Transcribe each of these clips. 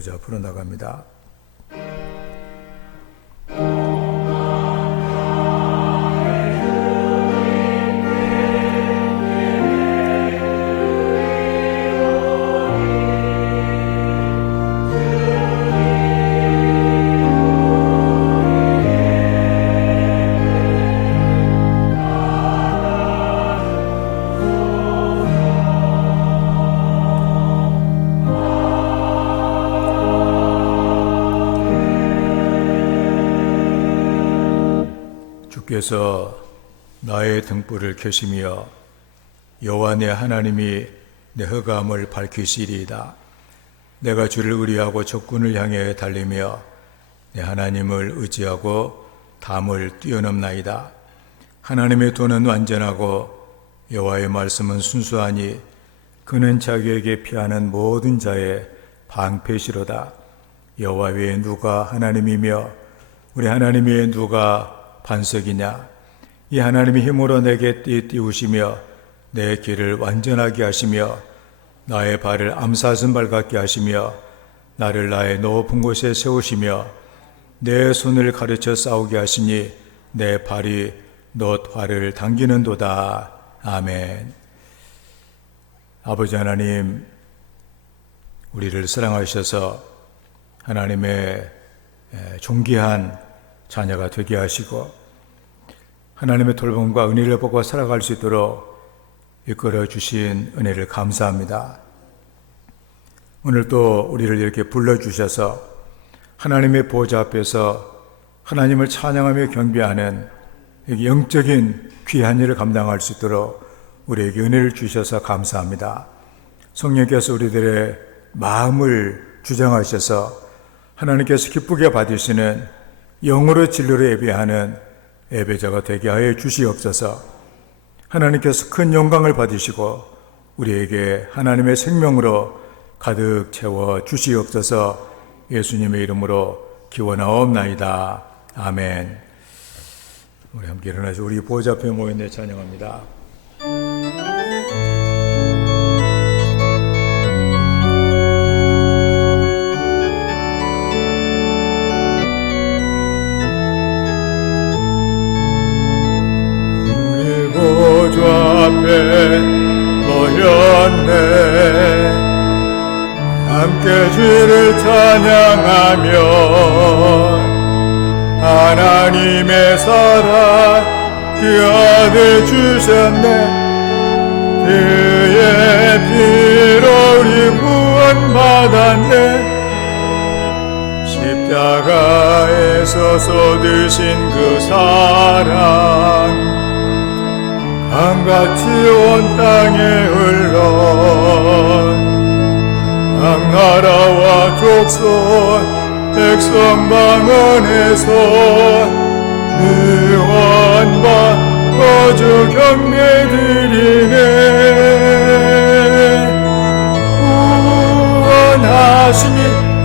배우자 불어나갑니다. 주께서 나의 등불을 켜시며 여호와 내 하나님이 내 흑암을 밝히시리이다. 내가 주를 의뢰하고 적군을 향해 달리며 내 하나님을 의지하고 담을 뛰어넘나이다. 하나님의 도는 완전하고 여호와의 말씀은 순수하니 그는 자기에게 피하는 모든 자의 방패시로다. 여호와 외에 누가 하나님이며 우리 하나님 외에 누가 반석이냐? 이 하나님의 힘으로 내게 띄우시며 내 길을 완전하게 하시며 나의 발을 암사슴발 같게 하시며 나를 나의 높은 곳에 세우시며 내 손을 가르쳐 싸우게 하시니 내 발이 놋 활을 당기는도다. 아멘. 아버지 하나님, 우리를 사랑하셔서 하나님의 존귀한 자녀가 되게 하시고 하나님의 돌봄과 은혜를 보고 살아갈 수 있도록 이끌어 주신 은혜를 감사합니다. 오늘 또 우리를 이렇게 불러주셔서 하나님의 보좌 앞에서 하나님을 찬양하며 경배하는 영적인 귀한 일을 감당할 수 있도록 우리에게 은혜를 주셔서 감사합니다. 성령께서 우리들의 마음을 주장하셔서 하나님께서 기쁘게 받으시는 영으로 진리로 예배하는 예배자가 되게 하여 주시옵소서. 하나님께서 큰 영광을 받으시고 우리에게 하나님의 생명으로 가득 채워 주시옵소서. 예수님의 이름으로 기원하옵나이다. 아멘. 우리 함께 일어나서 우리 보좌 앞에 모였네 찬양합니다. 보좌 앞에 모였네 함께 주를 찬양하며 하나님의 사랑 그 아들 주셨네 그의 피로 우리 구원받았네 십자가에서 쏟으신 그 사랑 강같이 온 땅에 흘러 각 나라와 족속 백성 방언에서 의원과 거주 경배 드리네 구원하시니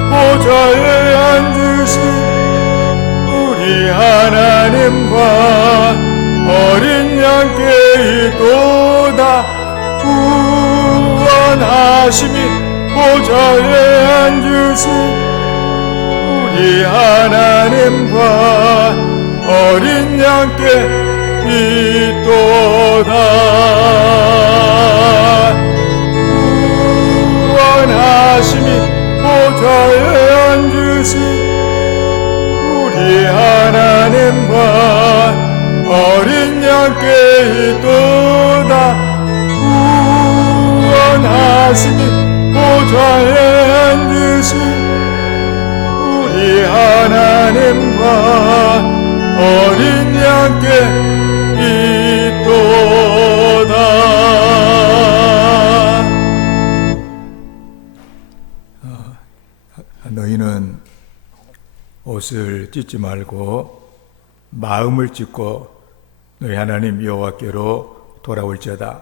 보좌에 앉으신 우리 하나님과 어린 양께 이도다 구원하심이 보좌에 앉으신 우리 하나님과 어린 양께 이도다 구원하심이 보좌에 앉으신 우리 하나님과 어린 양께 이도다 구원하시니 보좌에 앉으신 우리 하나님과 어린 양께 이도다. 너희는 옷을 찢지 말고 마음을 찢고 너희 하나님 여호와께로 돌아올지어다.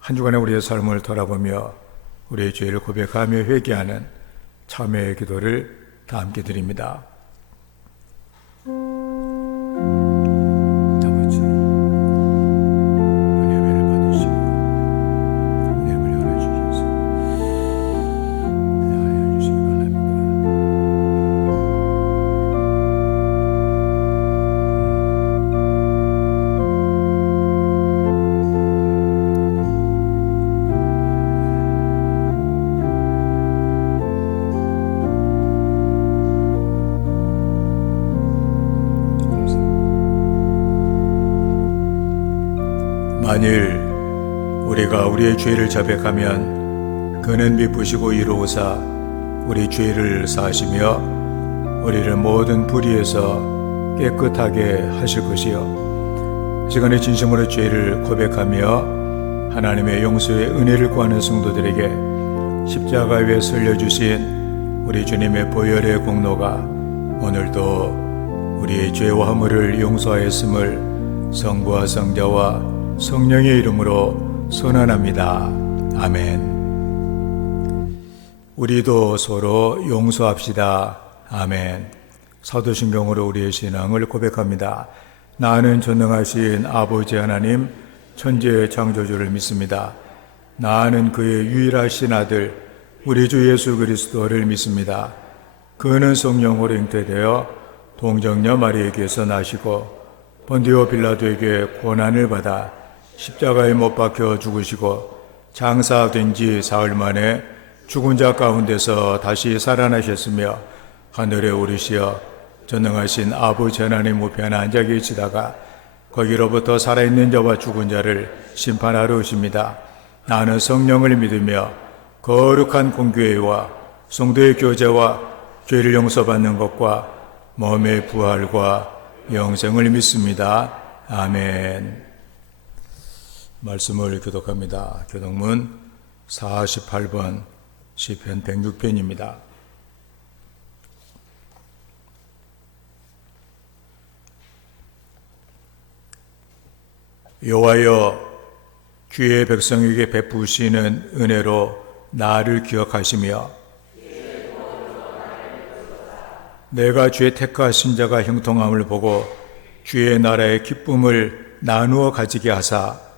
한 주간의 우리의 삶을 돌아보며 우리의 죄를 고백하며 회개하는 참회의 기도를 다 함께 드립니다. 만일 우리가 우리의 죄를 자백하면 그는 미쁘시고 이로우사 우리 죄를 사하시며 우리를 모든 불의에서 깨끗하게 하실 것이요. 시간에 진심으로 죄를 고백하며 하나님의 용서의 은혜를 구하는 성도들에게 십자가 위에 설려주신 우리 주님의 보혈의 공로가 오늘도 우리의 죄와 허물을 용서하였음을 성부와 성자와 성령의 이름으로 선언합니다. 아멘. 우리도 서로 용서합시다. 아멘. 사도신경으로 우리의 신앙을 고백합니다. 나는 전능하신 아버지 하나님 천지의 창조주를 믿습니다. 나는 그의 유일하신 아들 우리 주 예수 그리스도를 믿습니다. 그는 성령으로 잉태되어 동정녀 마리에게서 나시고 본디오 빌라도에게 고난을 받아 십자가에 못 박혀 죽으시고 장사된 지 사흘 만에 죽은 자 가운데서 다시 살아나셨으며 하늘에 오르시어 전능하신 아버지 하나님 우편에 앉아 계시다가 거기로부터 살아있는 자와 죽은 자를 심판하러 오십니다. 나는 성령을 믿으며 거룩한 공교회와 성도의 교제와 죄를 용서받는 것과 몸의 부활과 영생을 믿습니다. 아멘. 말씀을 교독합니다. 교독문 48번 시편 106편입니다. 여호와여, 주의 백성에게 베푸시는 은혜로 나를 기억하시며 내가 주의 택하신 자가 형통함을 보고 주의 나라의 기쁨을 나누어 가지게 하사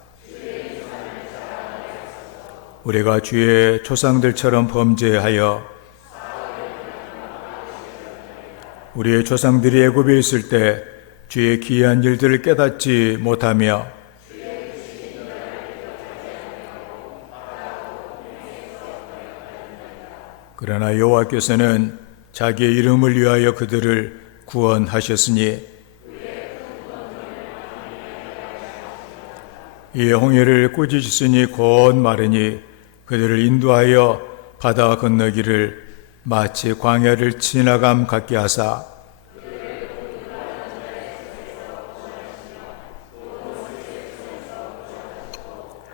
우리가 주의 조상들처럼 범죄하여 우리의 조상들이 애굽에 있을 때 주의 기이한 일들을 깨닫지 못하며 그러나 여호와께서는 자기의 이름을 위하여 그들을 구원하셨으니 이 홍해를 꾸짖으시니 곧 마르니 그들을 인도하여 바다 건너기를 마치 광야를 지나감 같게 하사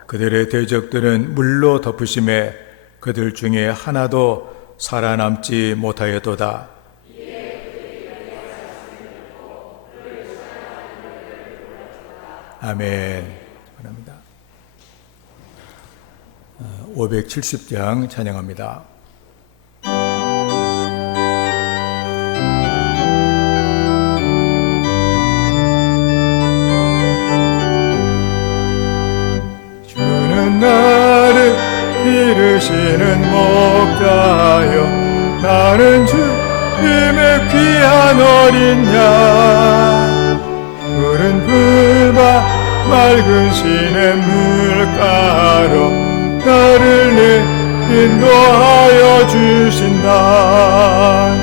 그들의 대적들은 물로 덮으심에 그들 중에 하나도 살아남지 못하였도다. 아멘. 바랍니다. 570장 찬양합니다. 주는 나를 기르시는 목자여 나는 주님의 귀한 어린 양 푸른 풀밭 맑은 시냇물가로 나를 인도하여 주신다.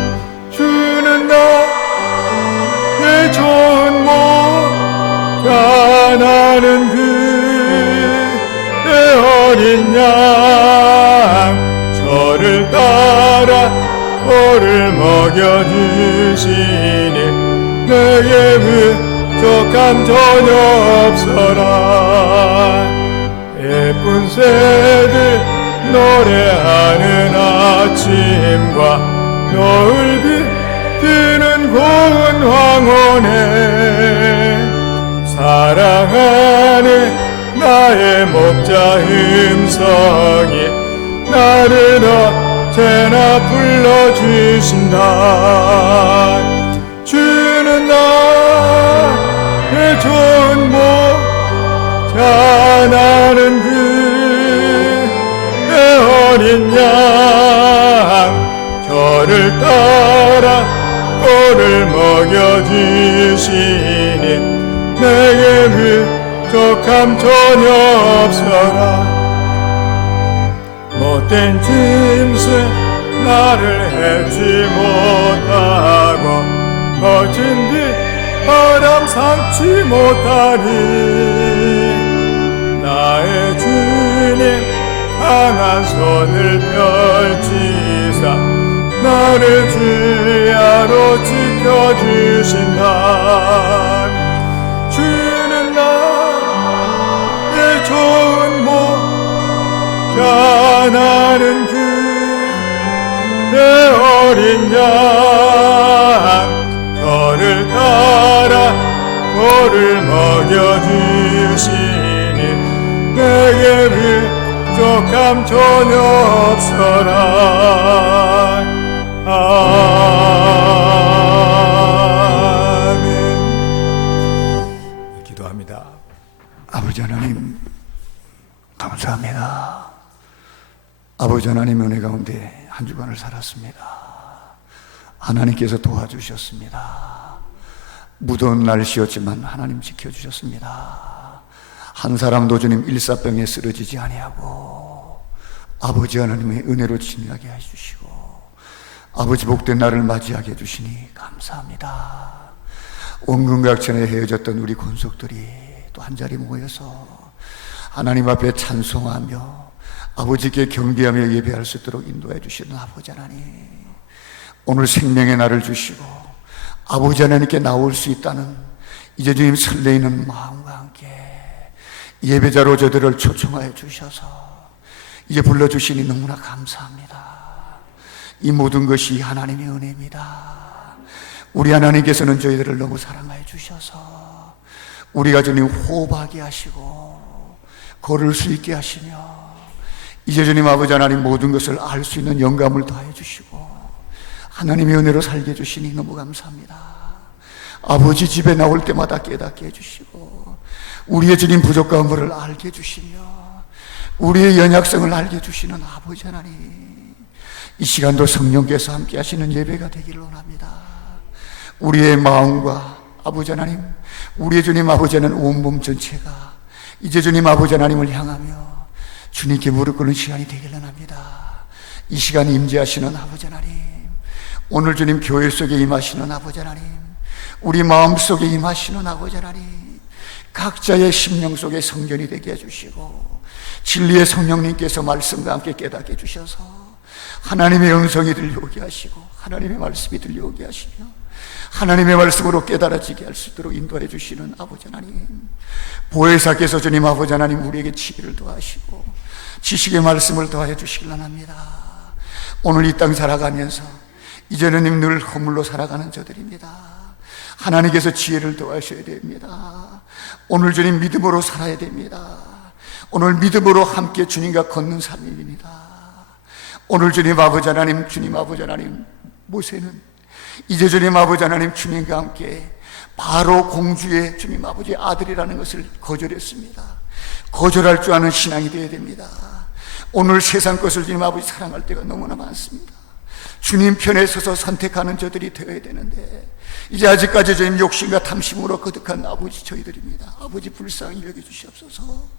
주는 나의 좋은 목자 나는 그의 어린 양 저를 따라 꼴을 먹여주시니 내게 부족함 전혀 없어라. 예쁜 새들 노래하는 아침과 노을 비는 고운 황혼에 사랑하는 나의 목자 음성이 나를 언제나 불러주신다. 주는 나의 좋은 목자 나는 그의 어린 양 저를 따라 꼴을 먹여주시니 내게 부족함 전혀 없어라. 못된 짐승 나를 해치 못하고 거친 빛 바람 삼지 못하니 주님 강한 손을 펼치사 나를 주야로 지켜주신다. 주는 나의 좋은 목 변하는 내 어린 양 저를 따라 돌을 먹여주시니 내게 부족함 전혀 없어라. 아멘. 기도합니다. 아버지 하나님 감사합니다. 아버지 하나님 은혜 가운데 한 주간을 살았습니다. 하나님께서 도와주셨습니다. 무더운 날씨였지만 하나님 지켜주셨습니다. 한 사람도 주님 일사병에 쓰러지지 아니하고 아버지 하나님의 은혜로 지나게 해주시고 아버지 복된 날을 맞이하게 해주시니 감사합니다. 원근각천에 헤어졌던 우리 권속들이 또 한자리 모여서 하나님 앞에 찬송하며 아버지께 경배하며 예배할 수 있도록 인도해 주시는 아버지 하나님, 오늘 생명의 날을 주시고 아버지 하나님께 나올 수 있다는 이제 주님 설레이는 마음과 함께 예배자로 저들을 초청하여 주셔서 이제 불러주시니 너무나 감사합니다. 이 모든 것이 하나님의 은혜입니다. 우리 하나님께서는 저희들을 너무 사랑하여 주셔서 우리가 주님 호흡하게 하시고 걸을 수 있게 하시며 이제 주님 아버지 하나님 모든 것을 알 수 있는 영감을 더해 주시고 하나님의 은혜로 살게 해주시니 너무 감사합니다. 아버지 집에 나올 때마다 깨닫게 해주시고 우리의 주님 부족함을 알게 해주시며 우리의 연약성을 알게 해주시는 아버지 하나님, 이 시간도 성령께서 함께 하시는 예배가 되기를 원합니다. 우리의 마음과 아버지 하나님, 우리의 주님 아버지 하나님 온몸 전체가 이제 주님 아버지 하나님을 향하며 주님께 무릎 꿇는 시간이 되기를 원합니다. 이 시간 임재하시는 아버지 하나님, 오늘 주님 교회 속에 임하시는 아버지 하나님, 우리 마음 속에 임하시는 아버지 하나님, 각자의 심령 속에 성전이 되게 해주시고 진리의 성령님께서 말씀과 함께 깨닫게 해주셔서 하나님의 음성이 들려오게 하시고 하나님의 말씀이 들려오게 하시며 하나님의 말씀으로 깨달아지게 할 수 있도록 인도해 주시는 아버지 하나님, 보혜사께서 주님 아버지 하나님 우리에게 지혜를 더하시고 지식의 말씀을 더하여 주시길 원합니다. 오늘 이 땅 살아가면서 이제는 늘 허물로 살아가는 저들입니다. 하나님께서 지혜를 더하셔야 됩니다. 오늘 주님 믿음으로 살아야 됩니다. 오늘 믿음으로 함께 주님과 걷는 삶입니다. 오늘 주님 아버지 하나님, 주님 아버지 하나님, 모세는 이제 주님 아버지 하나님 주님과 함께 바로 공주의 주님 아버지의 아들이라는 것을 거절했습니다. 거절할 줄 아는 신앙이 되어야 됩니다. 오늘 세상 것을 주님 아버지 사랑할 때가 너무나 많습니다. 주님 편에 서서 선택하는 저들이 되어야 되는데 이제 아직까지 주님 욕심과 탐심으로 거듭한 아버지 저희들입니다. 아버지 불쌍히 여겨주시옵소서.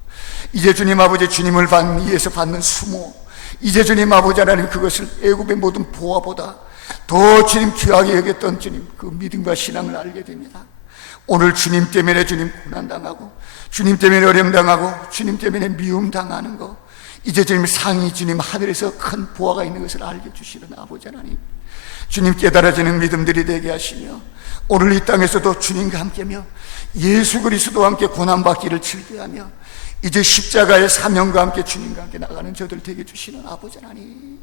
이제 주님 아버지 주님을 위해서 받는 수모, 이제 주님 아버지 하나님 그것을 애굽의 모든 보화보다 더 주님 귀하게 여겼던 주님 그 믿음과 신앙을 알게 됩니다. 오늘 주님 때문에 주님 고난당하고 주님 때문에 어려움당하고 주님 때문에 미움당하는 거, 이제 주님 상이 주님 하늘에서 큰 보화가 있는 것을 알게 주시는 아버지 하나님, 주님 깨달아지는 믿음들이 되게 하시며 오늘 이 땅에서도 주님과 함께며 예수 그리스도와 함께 고난받기를 즐겨하며 이제 십자가의 사명과 함께 주님과 함께 나가는 저들 되게 주시는 아버지 하나님,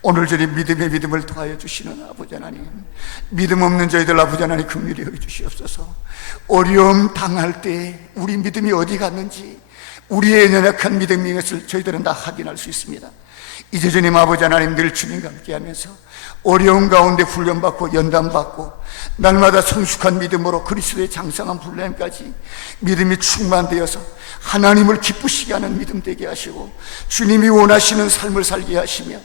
오늘 주님 믿음의 믿음을 더하여 주시는 아버지 하나님, 믿음 없는 저희들 아버지 하나님 긍휼히 여겨 주시옵소서. 어려움 당할 때 우리 믿음이 어디 갔는지 우리의 연약한 믿음인 것을 저희들은 다 확인할 수 있습니다. 이제 주님 아버지 하나님 늘 주님과 함께하면서 어려움 가운데 훈련받고 연단받고 날마다 성숙한 믿음으로 그리스도의 장성한 분량까지 믿음이 충만되어서 하나님을 기쁘시게 하는 믿음 되게 하시고 주님이 원하시는 삶을 살게 하시며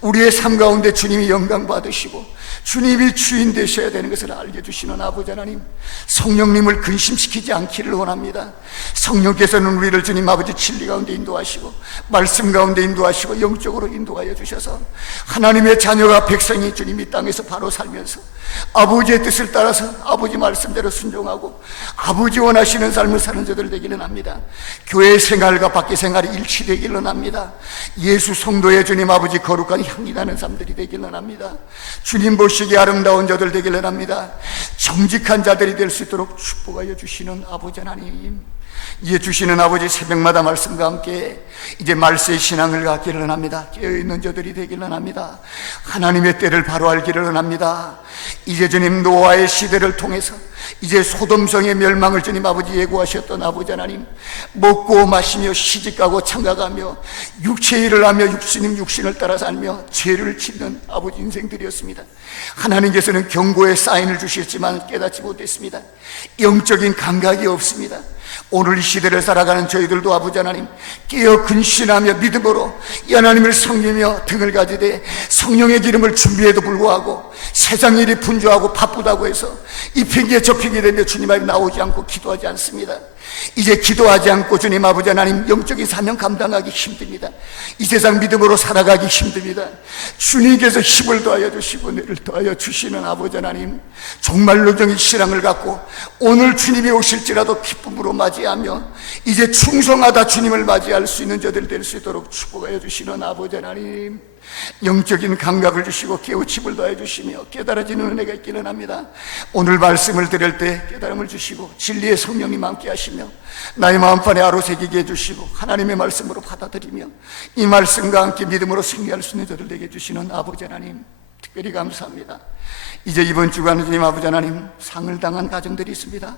우리의 삶 가운데 주님이 영광 받으시고 주님이 주인 되셔야 되는 것을 알게 해주시는 아버지 하나님, 성령님을 근심시키지 않기를 원합니다. 성령께서는 우리를 주님 아버지 진리 가운데 인도하시고 말씀 가운데 인도하시고 영적으로 인도하여 주셔서 하나님의 자녀가 백성이 주님 이 땅에서 바로 살면서 아버지의 아버지의 뜻을 따라서 아버지 말씀대로 순종하고 아버지 원하시는 삶을 사는 자들 되기를 합니다. 교회 생활과 밖의 생활이 일치되기를 합니다. 예수 성도의 주님 아버지 거룩한 향기 나는 삶들이 되기를 합니다. 주님 보시기에 아름다운 자들 되기를 합니다. 정직한 자들이 될 수 있도록 축복하여 주시는 아버지 하나님, 이제 주시는 아버지 새벽마다 말씀과 함께 이제 말세의 신앙을 갖기를 합니다. 깨어있는 자들이 되기를 합니다. 하나님의 때를 바로 알기를 합니다. 이제 주님 노아의 시대를 통해서 이제 소돔성의 멸망을 주님 아버지 예고하셨던 아버지 하나님, 먹고 마시며 시집가고 장가가며 육체의 일을 하며 육신님 육신을 따라 살며 죄를 짓는 아버지 인생들이었습니다. 하나님께서는 경고의 사인을 주셨지만 깨닫지 못했습니다. 영적인 감각이 없습니다. 오늘 이 시대를 살아가는 저희들도 아버지 하나님 깨어 근신하며 믿음으로 이 하나님을 섬기며 등을 가지되 성령의 기름을 준비해도 불구하고 세상 일이 분주하고 바쁘다고 해서 이 핑계 저 핑계 되며 주님 앞에 나오지 않고 기도하지 않습니다. 이제 기도하지 않고 주님 아버지 하나님 영적인 사명 감당하기 힘듭니다. 이 세상 믿음으로 살아가기 힘듭니다. 주님께서 힘을 더하여 주시고 은혜를 더하여 주시는 아버지 하나님, 정말로 정의 신앙을 갖고 오늘 주님이 오실지라도 기쁨으로 맞이하며 이제 충성하다 주님을 맞이할 수 있는 자들 될 수 있도록 축복하여 주시는 아버지 하나님, 영적인 감각을 주시고 깨우침을 더해 주시며 깨달아지는 은혜가 있기는 합니다. 오늘 말씀을 들을 때 깨달음을 주시고 진리의 성령님 함께 하시며 나의 마음판에 아로새기게 해주시고 하나님의 말씀으로 받아들이며 이 말씀과 함께 믿음으로 승리할 수 있는 자들 되게 해주시는 아버지 하나님, 특별히 감사합니다. 이제 이번 주간은 주님 아버지 하나님 상을 당한 가정들이 있습니다.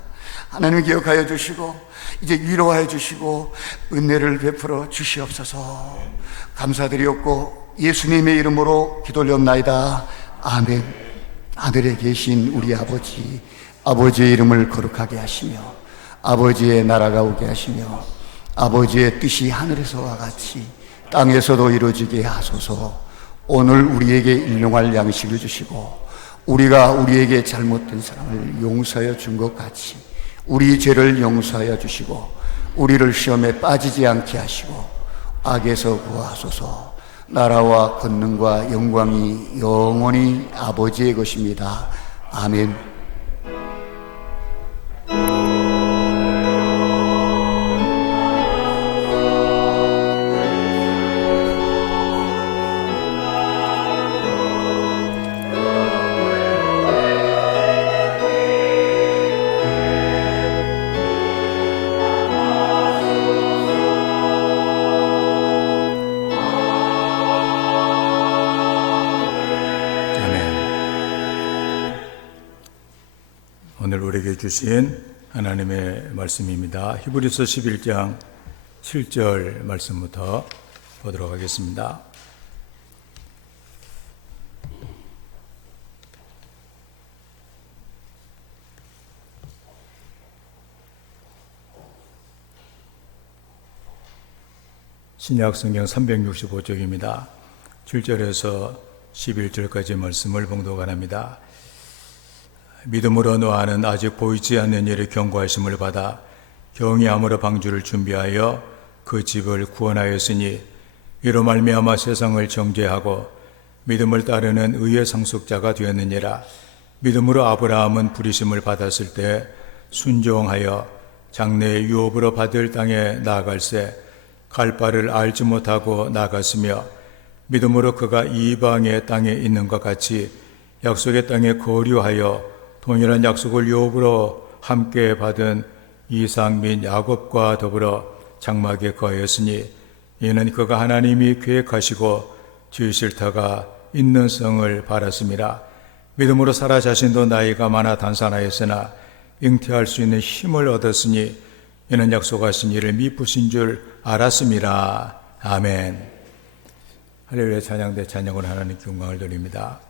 하나님 기억하여 주시고 이제 위로하여 주시고 은혜를 베풀어 주시옵소서. 감사드리옵고 예수님의 이름으로 기도 올렸나이다. 아멘. 하늘에 계신 우리 아버지, 아버지의 이름을 거룩하게 하시며 아버지의 나라가 오게 하시며 아버지의 뜻이 하늘에서와 같이 땅에서도 이루어지게 하소서. 오늘 우리에게 일용할 양식을 주시고 우리가 우리에게 잘못된 사람을 용서하여 준 것 같이 우리 죄를 용서하여 주시고 우리를 시험에 빠지지 않게 하시고 악에서 구하소서. 나라와 권능과 영광이 영원히 아버지의 것입니다. 아멘. 오늘 우리에게 주신 하나님의 말씀입니다. 히브리서 11장 7절 말씀부터 보도록 하겠습니다. 신약 성경 365쪽입니다. 7절에서 11절까지 말씀을 봉독합니다. 믿음으로 노아는 아직 보이지 않는 일의 경고하심을 받아 경외함으로 방주를 준비하여 그 집을 구원하였으니 이로 말미암아 세상을 정죄하고 믿음을 따르는 의의 상속자가 되었느니라. 믿음으로 아브라함은 부르심을 받았을 때 순종하여 장래의 유업으로 받을 땅에 나아갈새 갈 바를 알지 못하고 나갔으며 믿음으로 그가 이방의 땅에 있는 것 같이 약속의 땅에 거류하여 동일한 약속을 유업으로 함께 받은 이삭 및 야곱과 더불어 장막에 거하였으니 이는 그가 하나님이 계획하시고 지으실 터가 있는 성을 바랐음이라. 믿음으로 사라 자신도 나이가 많아 단산하였으나 잉태할 수 있는 힘을 얻었으니 이는 약속하신 이를 미쁘신 줄 알았음이라. 아멘. 할렐루야. 찬양대 찬양으로 하나님께 영광을 돌립니다.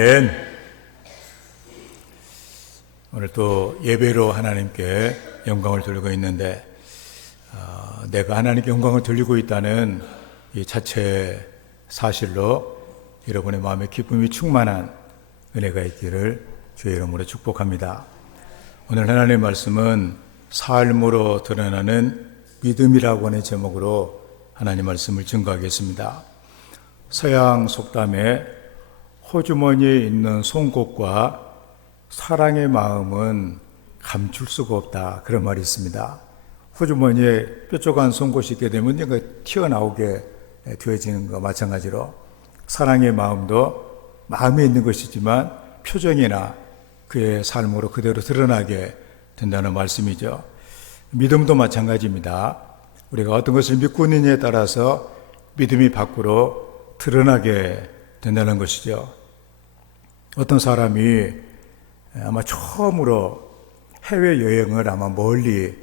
아멘. 오늘 또 예배로 하나님께 영광을 돌리고 있는데 내가 하나님께 영광을 돌리고 있다는 이 자체 사실로 여러분의 마음에 기쁨이 충만한 은혜가 있기를 주의 이름으로 축복합니다. 오늘 하나님의 말씀은 삶으로 드러나는 믿음이라고 하는 제목으로 하나님 말씀을 증거하겠습니다. 서양 속담에 호주머니에 있는 송곳과 사랑의 마음은 감출 수가 없다, 그런 말이 있습니다. 호주머니에 뾰족한 송곳이 있게 되면 이거 튀어나오게 되어지는 것과 마찬가지로 사랑의 마음도 마음에 있는 것이지만 표정이나 그의 삶으로 그대로 드러나게 된다는 말씀이죠. 믿음도 마찬가지입니다. 우리가 어떤 것을 믿고 있느냐에 따라서 믿음이 밖으로 드러나게 된다는 것이죠. 어떤 사람이 아마 처음으로 해외여행을 아마 멀리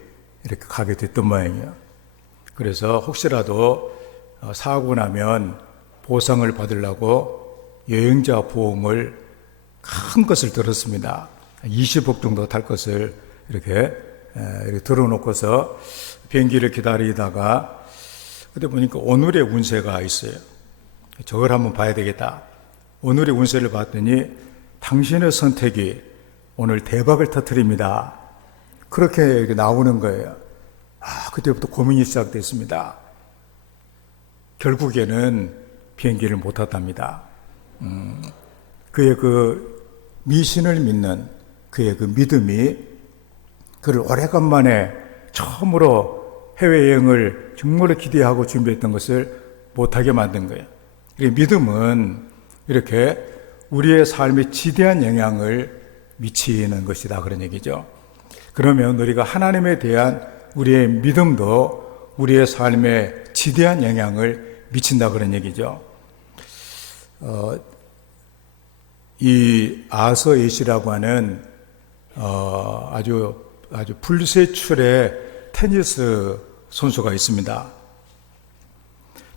이렇게 가게 됐던 모양이에요. 그래서 혹시라도 사고 나면 보상을 받으려고 여행자 보험을 큰 것을 들었습니다. 20억 정도 탈 것을 이렇게 들어놓고서 비행기를 기다리다가 그때 보니까 오늘의 운세가 있어요. 저걸 한번 봐야 되겠다. 오늘의 운세를 봤더니 당신의 선택이 오늘 대박을 터뜨립니다. 그렇게 나오는 거예요. 그때부터 고민이 시작됐습니다. 결국에는 비행기를 못 탔답니다. 그의 그 미신을 믿는 그의 그 믿음이 그를 오래간만에 처음으로 해외여행을 정말로 기대하고 준비했던 것을 못하게 만든 거예요. 믿음은 이렇게 우리의 삶에 지대한 영향을 미치는 것이다, 그런 얘기죠. 그러면 우리가 하나님에 대한 우리의 믿음도 우리의 삶에 지대한 영향을 미친다, 그런 얘기죠. 이 아서에시라고 하는 아주 불세출의 테니스 선수가 있습니다.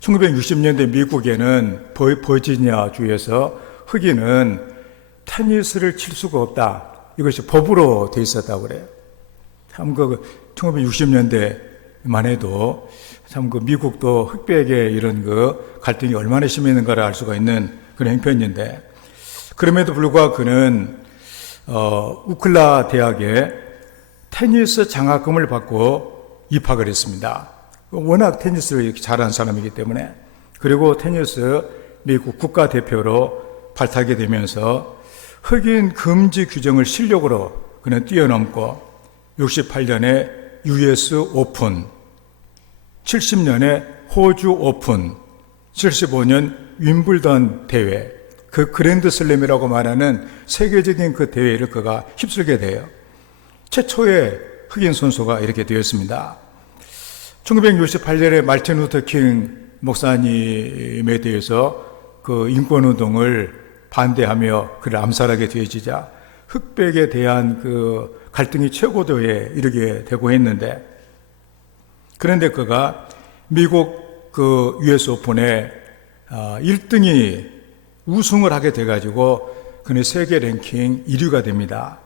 1960년대 미국에는 버지니아 주에서 흑인은 테니스를 칠 수가 없다, 이것이 법으로 돼 있었다고 그래요. 참 1960년대만 해도 참 미국도 흑백의 이런 갈등이 얼마나 심했는가를 알 수가 있는 그런 형편인데, 그럼에도 불구하고 그는 우클라 대학에 테니스 장학금을 받고 입학을 했습니다. 워낙 테니스를 이렇게 잘하는 사람이기 때문에. 그리고 테니스 미국 국가대표로 발탁이 되면서 흑인 금지 규정을 실력으로 그는 뛰어넘고 68년에 US 오픈, 70년에 호주 오픈, 75년 윈블던 대회, 그 그랜드 슬램이라고 말하는 세계적인 그 대회를 그가 휩쓸게 돼요. 최초의 흑인 선수가 이렇게 되었습니다. 1968년에 마틴 루터 킹 목사님에 대해서 그 인권운동을 반대하며 그를 암살하게 되어지자 흑백에 대한 그 갈등이 최고도에 이르게 되고 했는데, 그런데 그가 미국 그 US 오픈에 1등이 우승을 하게 돼가지고 그는 세계 랭킹 1위가 됩니다.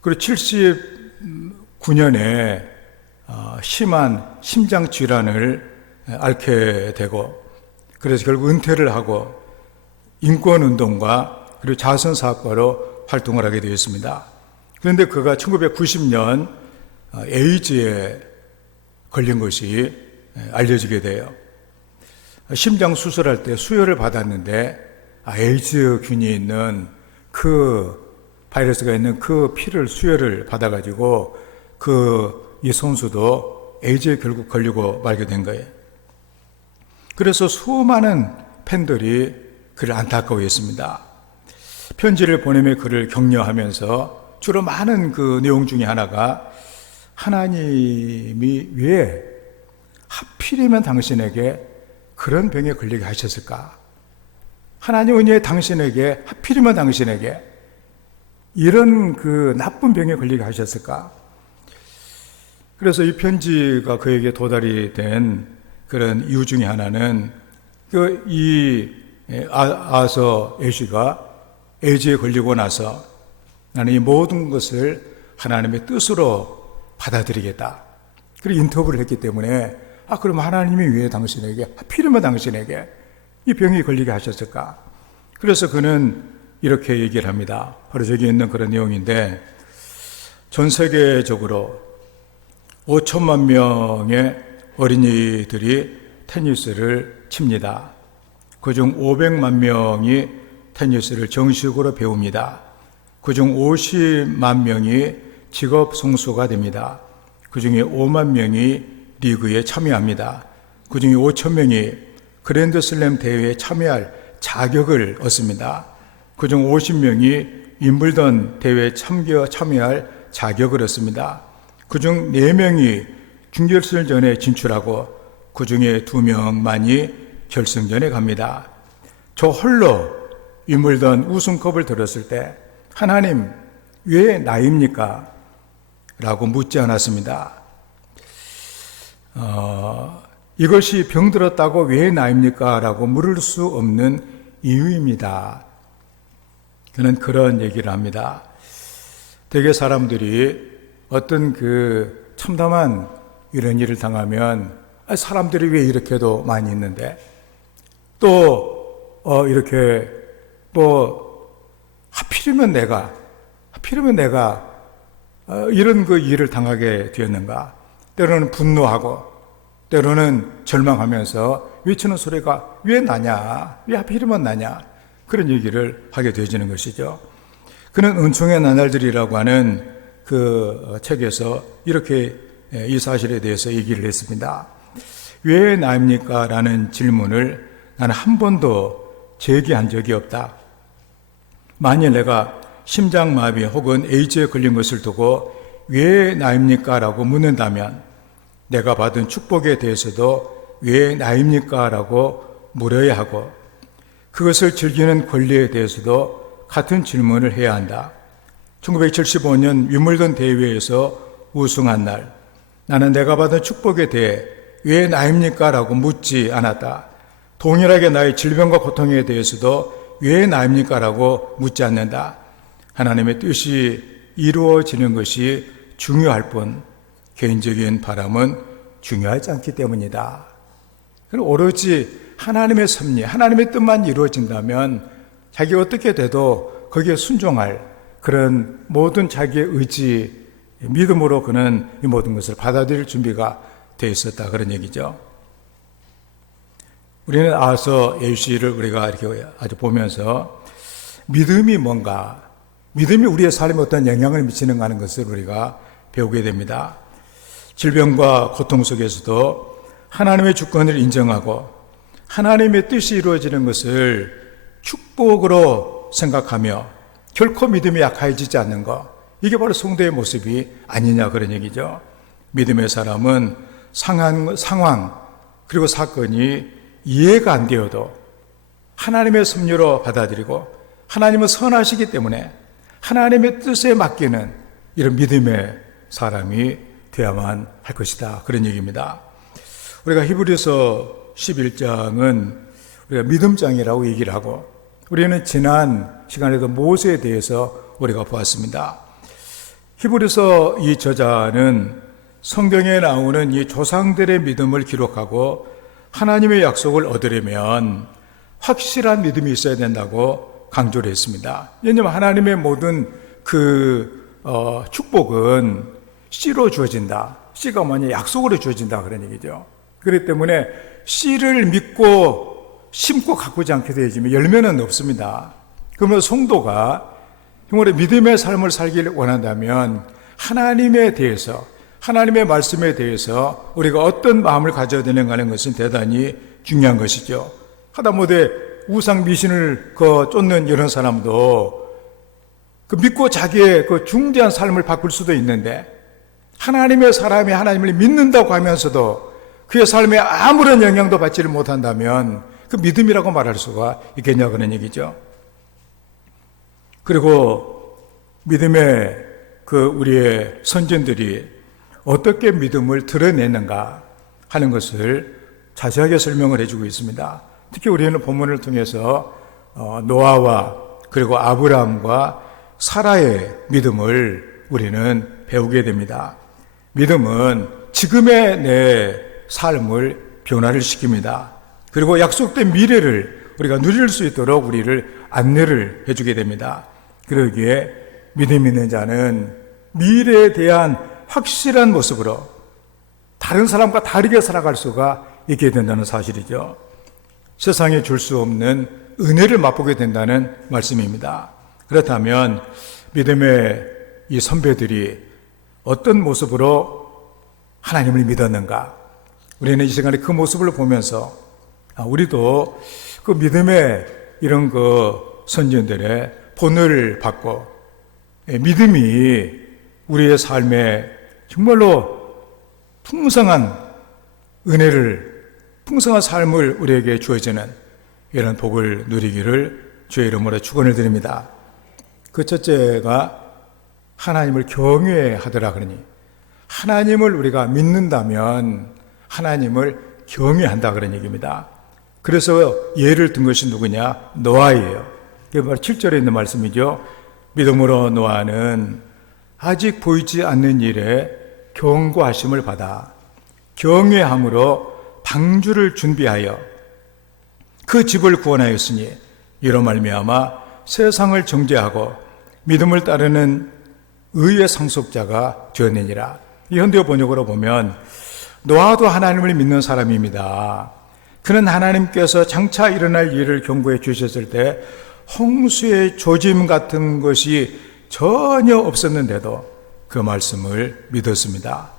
그리고 79년에 심한 심장 질환을 앓게 되고, 그래서 결국 은퇴를 하고 인권운동가 그리고 자선사업가로 활동을 하게 되었습니다. 그런데 그가 1990년 에이즈에 걸린 것이 알려지게 돼요. 심장 수술할 때 수혈을 받았는데 에이즈균이 있는 그 바이러스가 있는 그 피를 수혈을 받아가지고 이 선수도 에이즈에 결국 걸리고 말게 된 거예요. 그래서 수많은 팬들이 그를 안타까워했습니다. 편지를 보내며 그를 격려하면서 주로 많은 그 내용 중에 하나가, 하나님이 왜 하필이면 당신에게 그런 병에 걸리게 하셨을까? 하나님은 왜 당신에게, 하필이면 당신에게 이런 그 나쁜 병에 걸리게 하셨을까? 그래서 이 편지가 그에게 도달이 된 그런 이유 중에 하나는 이 아서 에시가 에이즈에 걸리고 나서 나는 이 모든 것을 하나님의 뜻으로 받아들이겠다. 그리고 인터뷰를 했기 때문에 그럼 하나님이 왜 당신에게, 하필이면 당신에게 이 병이 걸리게 하셨을까? 그래서 그는 이렇게 얘기를 합니다. 바로 저기 있는 그런 내용인데, 전 세계적으로 5천만 명의 어린이들이 테니스를 칩니다. 그중 500만 명이 테니스를 정식으로 배웁니다. 그중 50만 명이 직업 선수가 됩니다. 그중에 5만 명이 리그에 참여합니다. 그중에 5천 명이 그랜드슬램 대회에 참여할 자격을 얻습니다. 그중 50명이 윈블던 대회에 참여할 자격을 얻습니다. 그중 4명이 준결승전에 진출하고 그중에 2명만이 결승전에 갑니다. 저 홀로 윈블던 우승컵을 들었을 때 하나님 왜 나입니까? 라고 묻지 않았습니다. 이것이 병들었다고 왜 나입니까? 라고 물을 수 없는 이유입니다. 그는 그런 얘기를 합니다. 대개 사람들이 어떤 그 참담한 이런 일을 당하면 사람들이 왜 이렇게도 많이 있는데 또 이렇게 또 하필이면 내가 이런 그 일을 당하게 되었는가? 때로는 분노하고 때로는 절망하면서 외치는 소리가 왜 나냐? 왜 하필이면 나냐? 그런 얘기를 하게 되어지는 것이죠. 그는 은총의 나날들이라고 하는 그 책에서 이렇게 이 사실에 대해서 얘기를 했습니다. 왜 나입니까? 라는 질문을 나는 한 번도 제기한 적이 없다. 만일 내가 심장마비 혹은 에이즈에 걸린 것을 두고 왜 나입니까? 라고 묻는다면 내가 받은 축복에 대해서도 왜 나입니까? 라고 물어야 하고 그것을 즐기는 권리에 대해서도 같은 질문을 해야 한다. 1975년 윈블던 대회에서 우승한 날 나는 내가 받은 축복에 대해 왜 나입니까? 라고 묻지 않았다. 동일하게 나의 질병과 고통에 대해서도 왜 나입니까? 라고 묻지 않는다. 하나님의 뜻이 이루어지는 것이 중요할 뿐 개인적인 바람은 중요하지 않기 때문이다. 오로지 하나님의 섭리, 하나님의 뜻만 이루어진다면 자기가 어떻게 돼도 거기에 순종할 그런 모든 자기의 의지, 믿음으로 그는 이 모든 것을 받아들일 준비가 되어 있었다. 그런 얘기죠. 우리는 아서 예수를 우리가 이렇게 아주 보면서 믿음이 뭔가, 믿음이 우리의 삶에 어떤 영향을 미치는가 하는 것을 우리가 배우게 됩니다. 질병과 고통 속에서도 하나님의 주권을 인정하고 하나님의 뜻이 이루어지는 것을 축복으로 생각하며 결코 믿음이 약해지지 않는 것, 이게 바로 성도의 모습이 아니냐 그런 얘기죠. 믿음의 사람은 상황 그리고 사건이 이해가 안 되어도 하나님의 섭리로 받아들이고 하나님은 선하시기 때문에 하나님의 뜻에 맡기는 이런 믿음의 사람이 되어야만 할 것이다. 그런 얘기입니다. 우리가 히브리서 11장은 우리가 믿음장이라고 얘기를 하고 우리는 지난 시간에도 모세에 대해서 우리가 보았습니다. 히브리서 이 저자는 성경에 나오는 이 조상들의 믿음을 기록하고 하나님의 약속을 얻으려면 확실한 믿음이 있어야 된다고 강조를 했습니다. 왜냐하면 하나님의 모든 축복은 씨로 주어진다. 씨가 뭐냐? 약속으로 주어진다. 그런 얘기죠. 그렇기 때문에 씨를 믿고 심고 가꾸지 않게 되어지면 열매는 없습니다. 그러면 성도가 정말 믿음의 삶을 살기를 원한다면 하나님에 대해서, 하나님의 말씀에 대해서 우리가 어떤 마음을 가져야 되는가 하는 것은 대단히 중요한 것이죠. 하다못해 우상 미신을 쫓는 이런 사람도 믿고 자기의 중대한 삶을 바꿀 수도 있는데 하나님의 사람이 하나님을 믿는다고 하면서도 그의 삶에 아무런 영향도 받지를 못한다면 그 믿음이라고 말할 수가 있겠냐 그런 얘기죠. 그리고 믿음의 우리의 선진들이 어떻게 믿음을 드러내는가 하는 것을 자세하게 설명을 해주고 있습니다. 특히 우리는 본문을 통해서 노아와 그리고 아브라함과 사라의 믿음을 우리는 배우게 됩니다. 믿음은 지금의 내 삶을 변화를 시킵니다. 그리고 약속된 미래를 우리가 누릴 수 있도록 우리를 안내를 해주게 됩니다. 그러기에 믿음 있는 자는 미래에 대한 확실한 모습으로 다른 사람과 다르게 살아갈 수가 있게 된다는 사실이죠. 세상에 줄 수 없는 은혜를 맛보게 된다는 말씀입니다. 그렇다면 믿음의 이 선배들이 어떤 모습으로 하나님을 믿었는가? 우리는 이 시간에 그 모습을 보면서 우리도 그 믿음의 이런 그 선진들의 본을 받고 믿음이 우리의 삶에 정말로 풍성한 은혜를, 풍성한 삶을 우리에게 주어지는 이런 복을 누리기를 주의 이름으로 축원을 드립니다. 그 첫째가 하나님을 경외하더라 그러니, 하나님을 우리가 믿는다면 하나님을 경외한다 그런 얘기입니다. 그래서 예를 든 것이 누구냐? 노아예요. 이게 바로 7절에 있는 말씀이죠. 믿음으로 노아는 아직 보이지 않는 일에 경고하심을 받아 경외함으로 방주를 준비하여 그 집을 구원하였으니 이로 말미암아 세상을 정죄하고 믿음을 따르는 의의 상속자가 되었느니라. 이 현대 번역으로 보면 노아도 하나님을 믿는 사람입니다. 그는 하나님께서 장차 일어날 일을 경고해 주셨을 때 홍수의 조짐 같은 것이 전혀 없었는데도 그 말씀을 믿었습니다.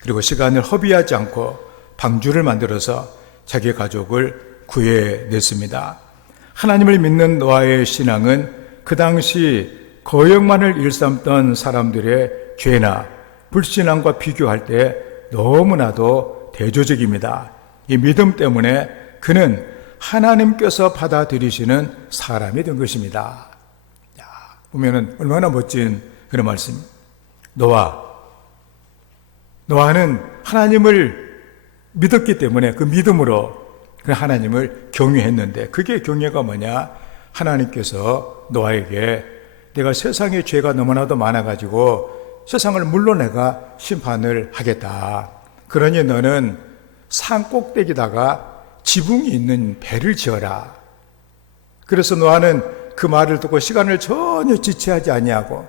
그리고 시간을 허비하지 않고 방주를 만들어서 자기 가족을 구해냈습니다. 하나님을 믿는 노아의 신앙은 그 당시 거역만을 일삼던 사람들의 죄나 불신앙과 비교할 때 너무나도 대조적입니다. 이 믿음 때문에 그는 하나님께서 받아들이시는 사람이 된 것입니다. 보면은 얼마나 멋진 그런 말씀. 노아는 하나님을 믿었기 때문에 그 믿음으로 그 하나님을 경외했는데, 그게 경외가 뭐냐? 하나님께서 노아에게 내가 세상에 죄가 너무나도 많아가지고 세상을 물러내가 심판을 하겠다. 그러니 너는 산 꼭대기다가 지붕이 있는 배를 지어라. 그래서 노아는 그 말을 듣고 시간을 전혀 지체하지 아니하고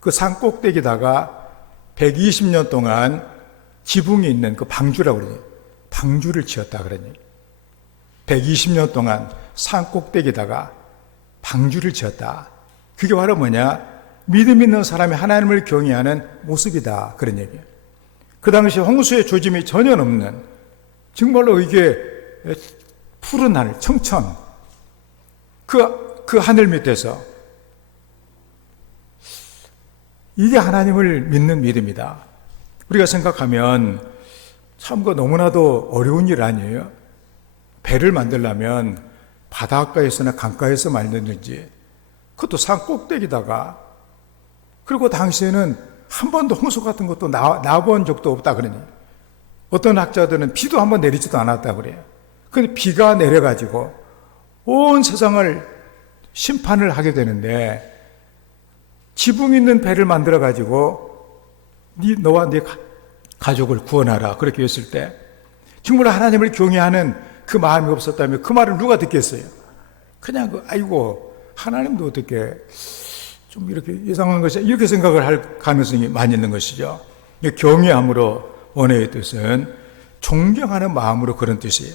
그 산 꼭대기다가 120년 동안 지붕이 있는 그 방주라고 그러니, 방주를 지었다 그러니, 120년 동안 산 꼭대기다가 방주를 지었다. 그게 바로 뭐냐? 믿음 있는 사람이 하나님을 경외하는 모습이다. 그런 얘기예요. 그 당시 홍수의 조짐이 전혀 없는, 정말로 이게 푸른 하늘, 청천, 그 하늘 밑에서 이게 하나님을 믿는 믿음이다. 우리가 생각하면 참 그 너무나도 어려운 일 아니에요? 배를 만들려면 바닷가에서나 강가에서 만드는지, 그것도 산 꼭대기다가, 그리고 당시에는 한 번도 홍수 같은 것도 나본 적도 없다 그러니, 어떤 학자들은 비도 한 번 내리지도 않았다 그래요. 근데 비가 내려가지고 온 세상을 심판을 하게 되는데, 지붕 있는 배를 만들어가지고 너와 네 가족을 구원하라 그렇게 했을 때, 정말 하나님을 경외하는 그 마음이 없었다면 그 말을 누가 듣겠어요? 그냥 아이고 하나님도 어떻게 좀 이렇게 이상한 것이, 이렇게 생각을 할 가능성이 많이 있는 것이죠. 경외함으로 원어의 뜻은 존경하는 마음으로 그런 뜻이에요.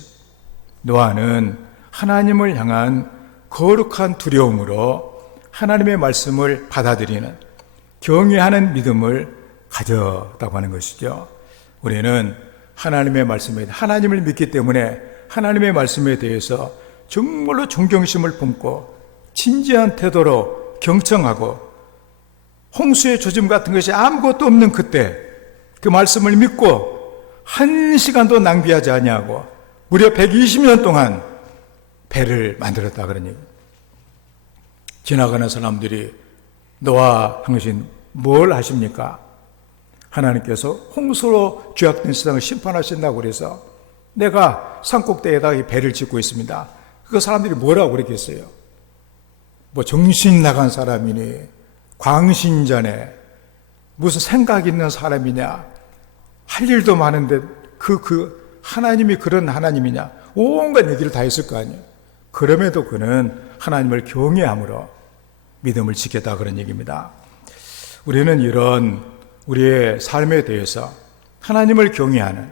노아는 하나님을 향한 거룩한 두려움으로 하나님의 말씀을 받아들이는 경외하는 믿음을 가졌다고 하는 것이죠. 우리는 하나님의 말씀에, 하나님을 믿기 때문에 하나님의 말씀에 대해서 정말로 존경심을 품고 진지한 태도로 경청하고, 홍수의 조짐 같은 것이 아무것도 없는 그때 그 말씀을 믿고 한 시간도 낭비하지 아니하고 무려 120년 동안 배를 만들었다 그러니, 지나가는 사람들이 노아 당신 뭘 하십니까? 하나님께서 홍수로 죄악된 세상을 심판하신다고 그래서 내가 산꼭대기에다 이 배를 짓고 있습니다. 그 사람들이 뭐라고 그랬겠어요? 뭐 정신 나간 사람이니 광신자네 무슨 생각 있는 사람이냐 할 일도 많은데 그 하나님이 그런 하나님이냐 온갖 얘기를 다 했을 거 아니에요. 그럼에도 그는 하나님을 경외함으로 믿음을 지켰다 그런 얘기입니다. 우리는 이런 우리의 삶에 대해서 하나님을 경외하는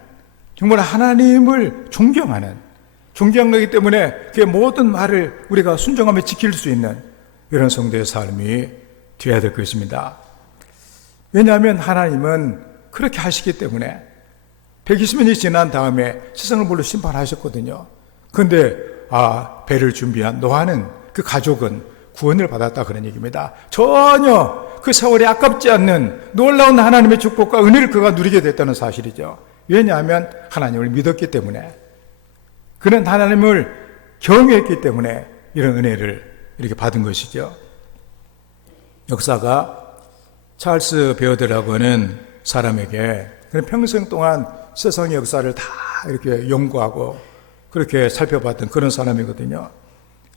정말 하나님을 존경하기 때문에 그 모든 말을 우리가 순종하며 지킬 수 있는 이런 성도의 삶이 되어야 될 것입니다. 왜냐하면 하나님은 그렇게 하시기 때문에 120년이 지난 다음에 세상을 물로 심판하셨거든요. 그런데 배를 준비한 노아는 그 가족은 구원을 받았다 그런 얘기입니다. 전혀 그 세월이 아깝지 않는 놀라운 하나님의 축복과 은혜를 그가 누리게 됐다는 사실이죠. 왜냐하면 하나님을 믿었기 때문에 그는 하나님을 경외했기 때문에 이런 은혜를 이렇게 받은 것이죠. 역사가 찰스 베어드라고 하는 사람에게 그는 평생 동안 세상의 역사를 다 이렇게 연구하고 그렇게 살펴봤던 그런 사람이거든요.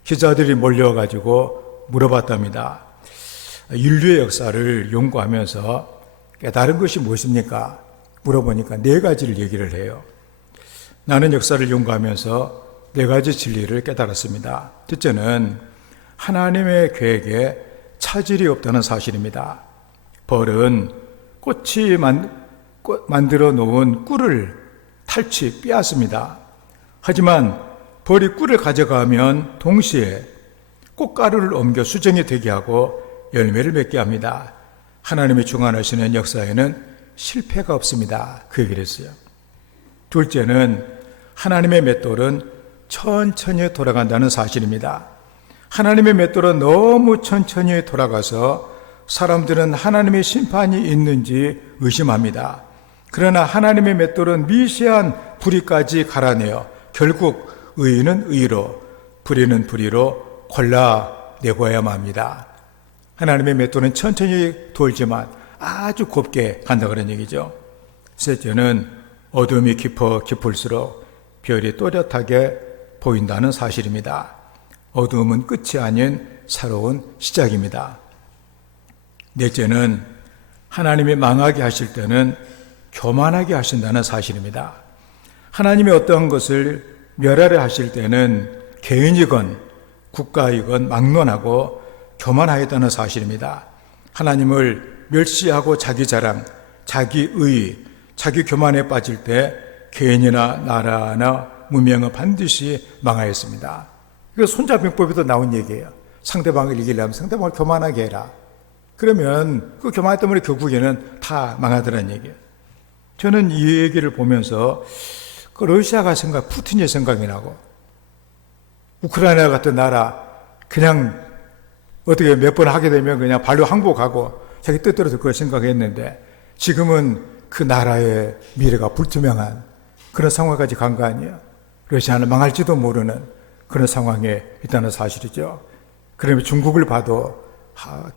기자들이 몰려가지고 물어봤답니다. 인류의 역사를 연구하면서 깨달은 것이 무엇입니까? 물어보니까 4가지를 얘기를 해요. 나는 역사를 연구하면서 4가지 진리를 깨달았습니다. 첫째는 하나님의 계획에 차질이 없다는 사실입니다. 벌은 꽃이 만들어 놓은 꿀을 빼앗습니다. 하지만 벌이 꿀을 가져가면 동시에 꽃가루를 옮겨 수정이 되게 하고 열매를 맺게 합니다. 하나님이 주관하시는 역사에는 실패가 없습니다. 그 얘기를 했어요. 둘째는 하나님의 맷돌은 천천히 돌아간다는 사실입니다. 하나님의 맷돌은 너무 천천히 돌아가서 사람들은 하나님의 심판이 있는지 의심합니다. 그러나 하나님의 맷돌은 미세한 불의까지 갈아내어 결국 의인은 의로, 불의는 불의로 골라내고야만 합니다. 하나님의 맷돌은 천천히 돌지만 아주 곱게 간다 그런 얘기죠. 셋째는 어둠이 깊을수록 별이 또렷하게 보인다는 사실입니다. 어둠은 끝이 아닌 새로운 시작입니다. 넷째는 하나님이 망하게 하실 때는 교만하게 하신다는 사실입니다. 하나님이 어떠한 것을 멸하려 하실 때는 개인이건 국가이건 막론하고 교만하였다는 사실입니다. 하나님을 멸시하고 자기 자랑, 자기 의, 자기 교만에 빠질 때 개인이나 나라나 문명은 반드시 망하였습니다. 이거 손자병법에도 나온 얘기예요. 상대방을 이기려면 상대방을 교만하게 해라. 그러면 그 교만 때문에 결국에는 다 망하더라는 얘기예요. 저는 이 얘기를 보면서 그 러시아가 푸틴이 생각이 나고 우크라이나 같은 나라 그냥 어떻게 몇 번 하게 되면 그냥 발로 항복하고 자기 뜻대로 될 걸 생각했는데 지금은 그 나라의 미래가 불투명한 그런 상황까지 간 거 아니에요. 러시아는 망할지도 모르는 그런 상황에 있다는 사실이죠. 그러면 중국을 봐도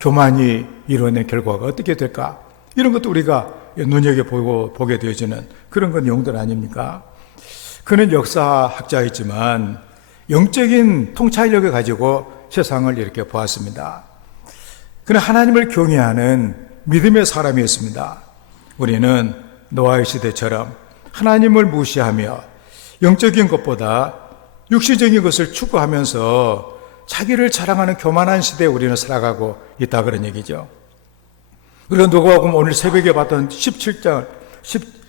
교만이 이뤄낸 결과가 어떻게 될까? 이런 것도 우리가 눈여겨보게 되어지는 그런 건 용들 아닙니까? 그는 역사학자이지만 영적인 통찰력을 가지고 세상을 이렇게 보았습니다. 그는 하나님을 경외하는 믿음의 사람이었습니다. 우리는 노아의 시대처럼 하나님을 무시하며 영적인 것보다 육시적인 것을 추구하면서 자기를 자랑하는 교만한 시대에 우리는 살아가고 있다 그런 얘기죠. 그리고 누가복음 오늘 새벽에 봤던 17장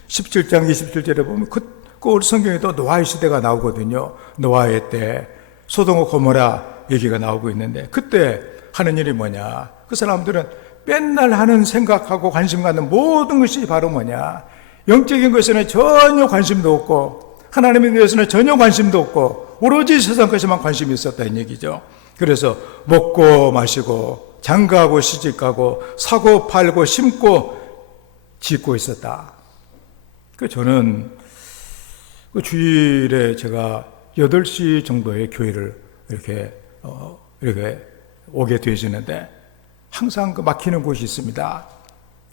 27절에 보면 그 성경에도 노아의 시대가 나오거든요. 노아의 때 소돔과 고모라 얘기가 나오고 있는데 그때 하는 일이 뭐냐? 그 사람들은 맨날 하는 생각하고 관심 갖는 모든 것이 바로 뭐냐? 영적인 것에는 전혀 관심도 없고 하나님에 대해서는 전혀 관심도 없고 오로지 세상 것에만 관심이 있었다는 얘기죠. 그래서 먹고 마시고 장가하고 시집가고 사고 팔고 심고 짓고 있었다. 저는 그 주일에 제가 8시 정도에 교회를 이렇게 오게 되시는데 항상 그 막히는 곳이 있습니다.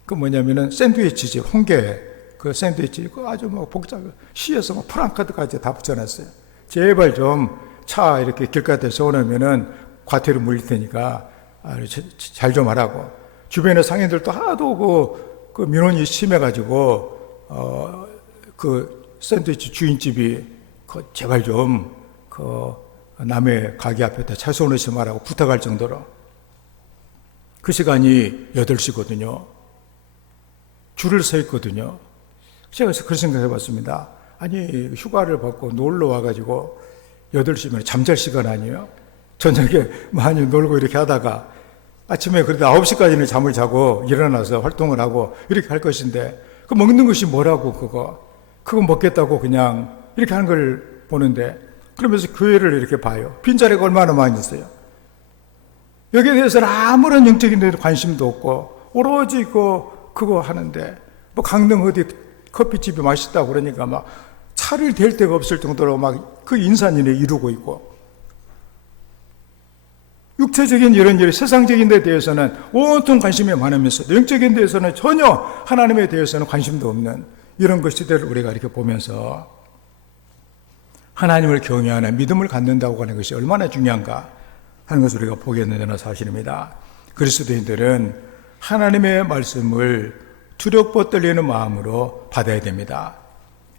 그 뭐냐면은 샌드위치집, 홍게 그 샌드위치 그 아주 복잡해 시에서 프랑카드까지 다 붙여놨어요. 제발 좀 차 이렇게 길가에 세워놓으면은 과태료 물릴 테니까 잘 좀 하라고. 주변의 상인들도 하도 그 민원이 심해가지고 그 샌드위치 주인집이 제발 좀 남의 가게 앞에다 채소 넣지 말라고 부탁할 정도로. 그 시간이 8시거든요. 줄을 서 있거든요. 제가 그런 생각 해봤습니다. 아니, 휴가를 받고 놀러 와가지고 8시면 잠잘 시간 아니에요? 저녁에 많이 놀고 이렇게 하다가 아침에 그래도 9시까지는 잠을 자고 일어나서 활동을 하고 이렇게 할 것인데, 그 먹는 것이 뭐라고 그거 먹겠다고 그냥 이렇게 하는 걸 보는데, 그러면서 교회를 이렇게 봐요. 빈자리가 얼마나 많이 있어요. 여기에 대해서는 아무런 영적인 데도 관심도 없고 오로지 그거 하는데, 뭐 강릉 어디 커피집이 맛있다고 그러니까 막 차를 댈 데가 없을 정도로 막 그 인산인에 이루고 있고, 육체적인 이런 일, 세상적인 데 대해서는 온통 관심이 많으면서 영적인 데에서는 전혀 하나님에 대해서는 관심도 없는 이런 것 시대를 우리가 이렇게 보면서 하나님을 경외하는 믿음을 갖는다고 하는 것이 얼마나 중요한가 하는 것을 우리가 보게 되는 사실입니다. 그리스도인들은 하나님의 말씀을 두렵고 떨리는 마음으로 받아야 됩니다.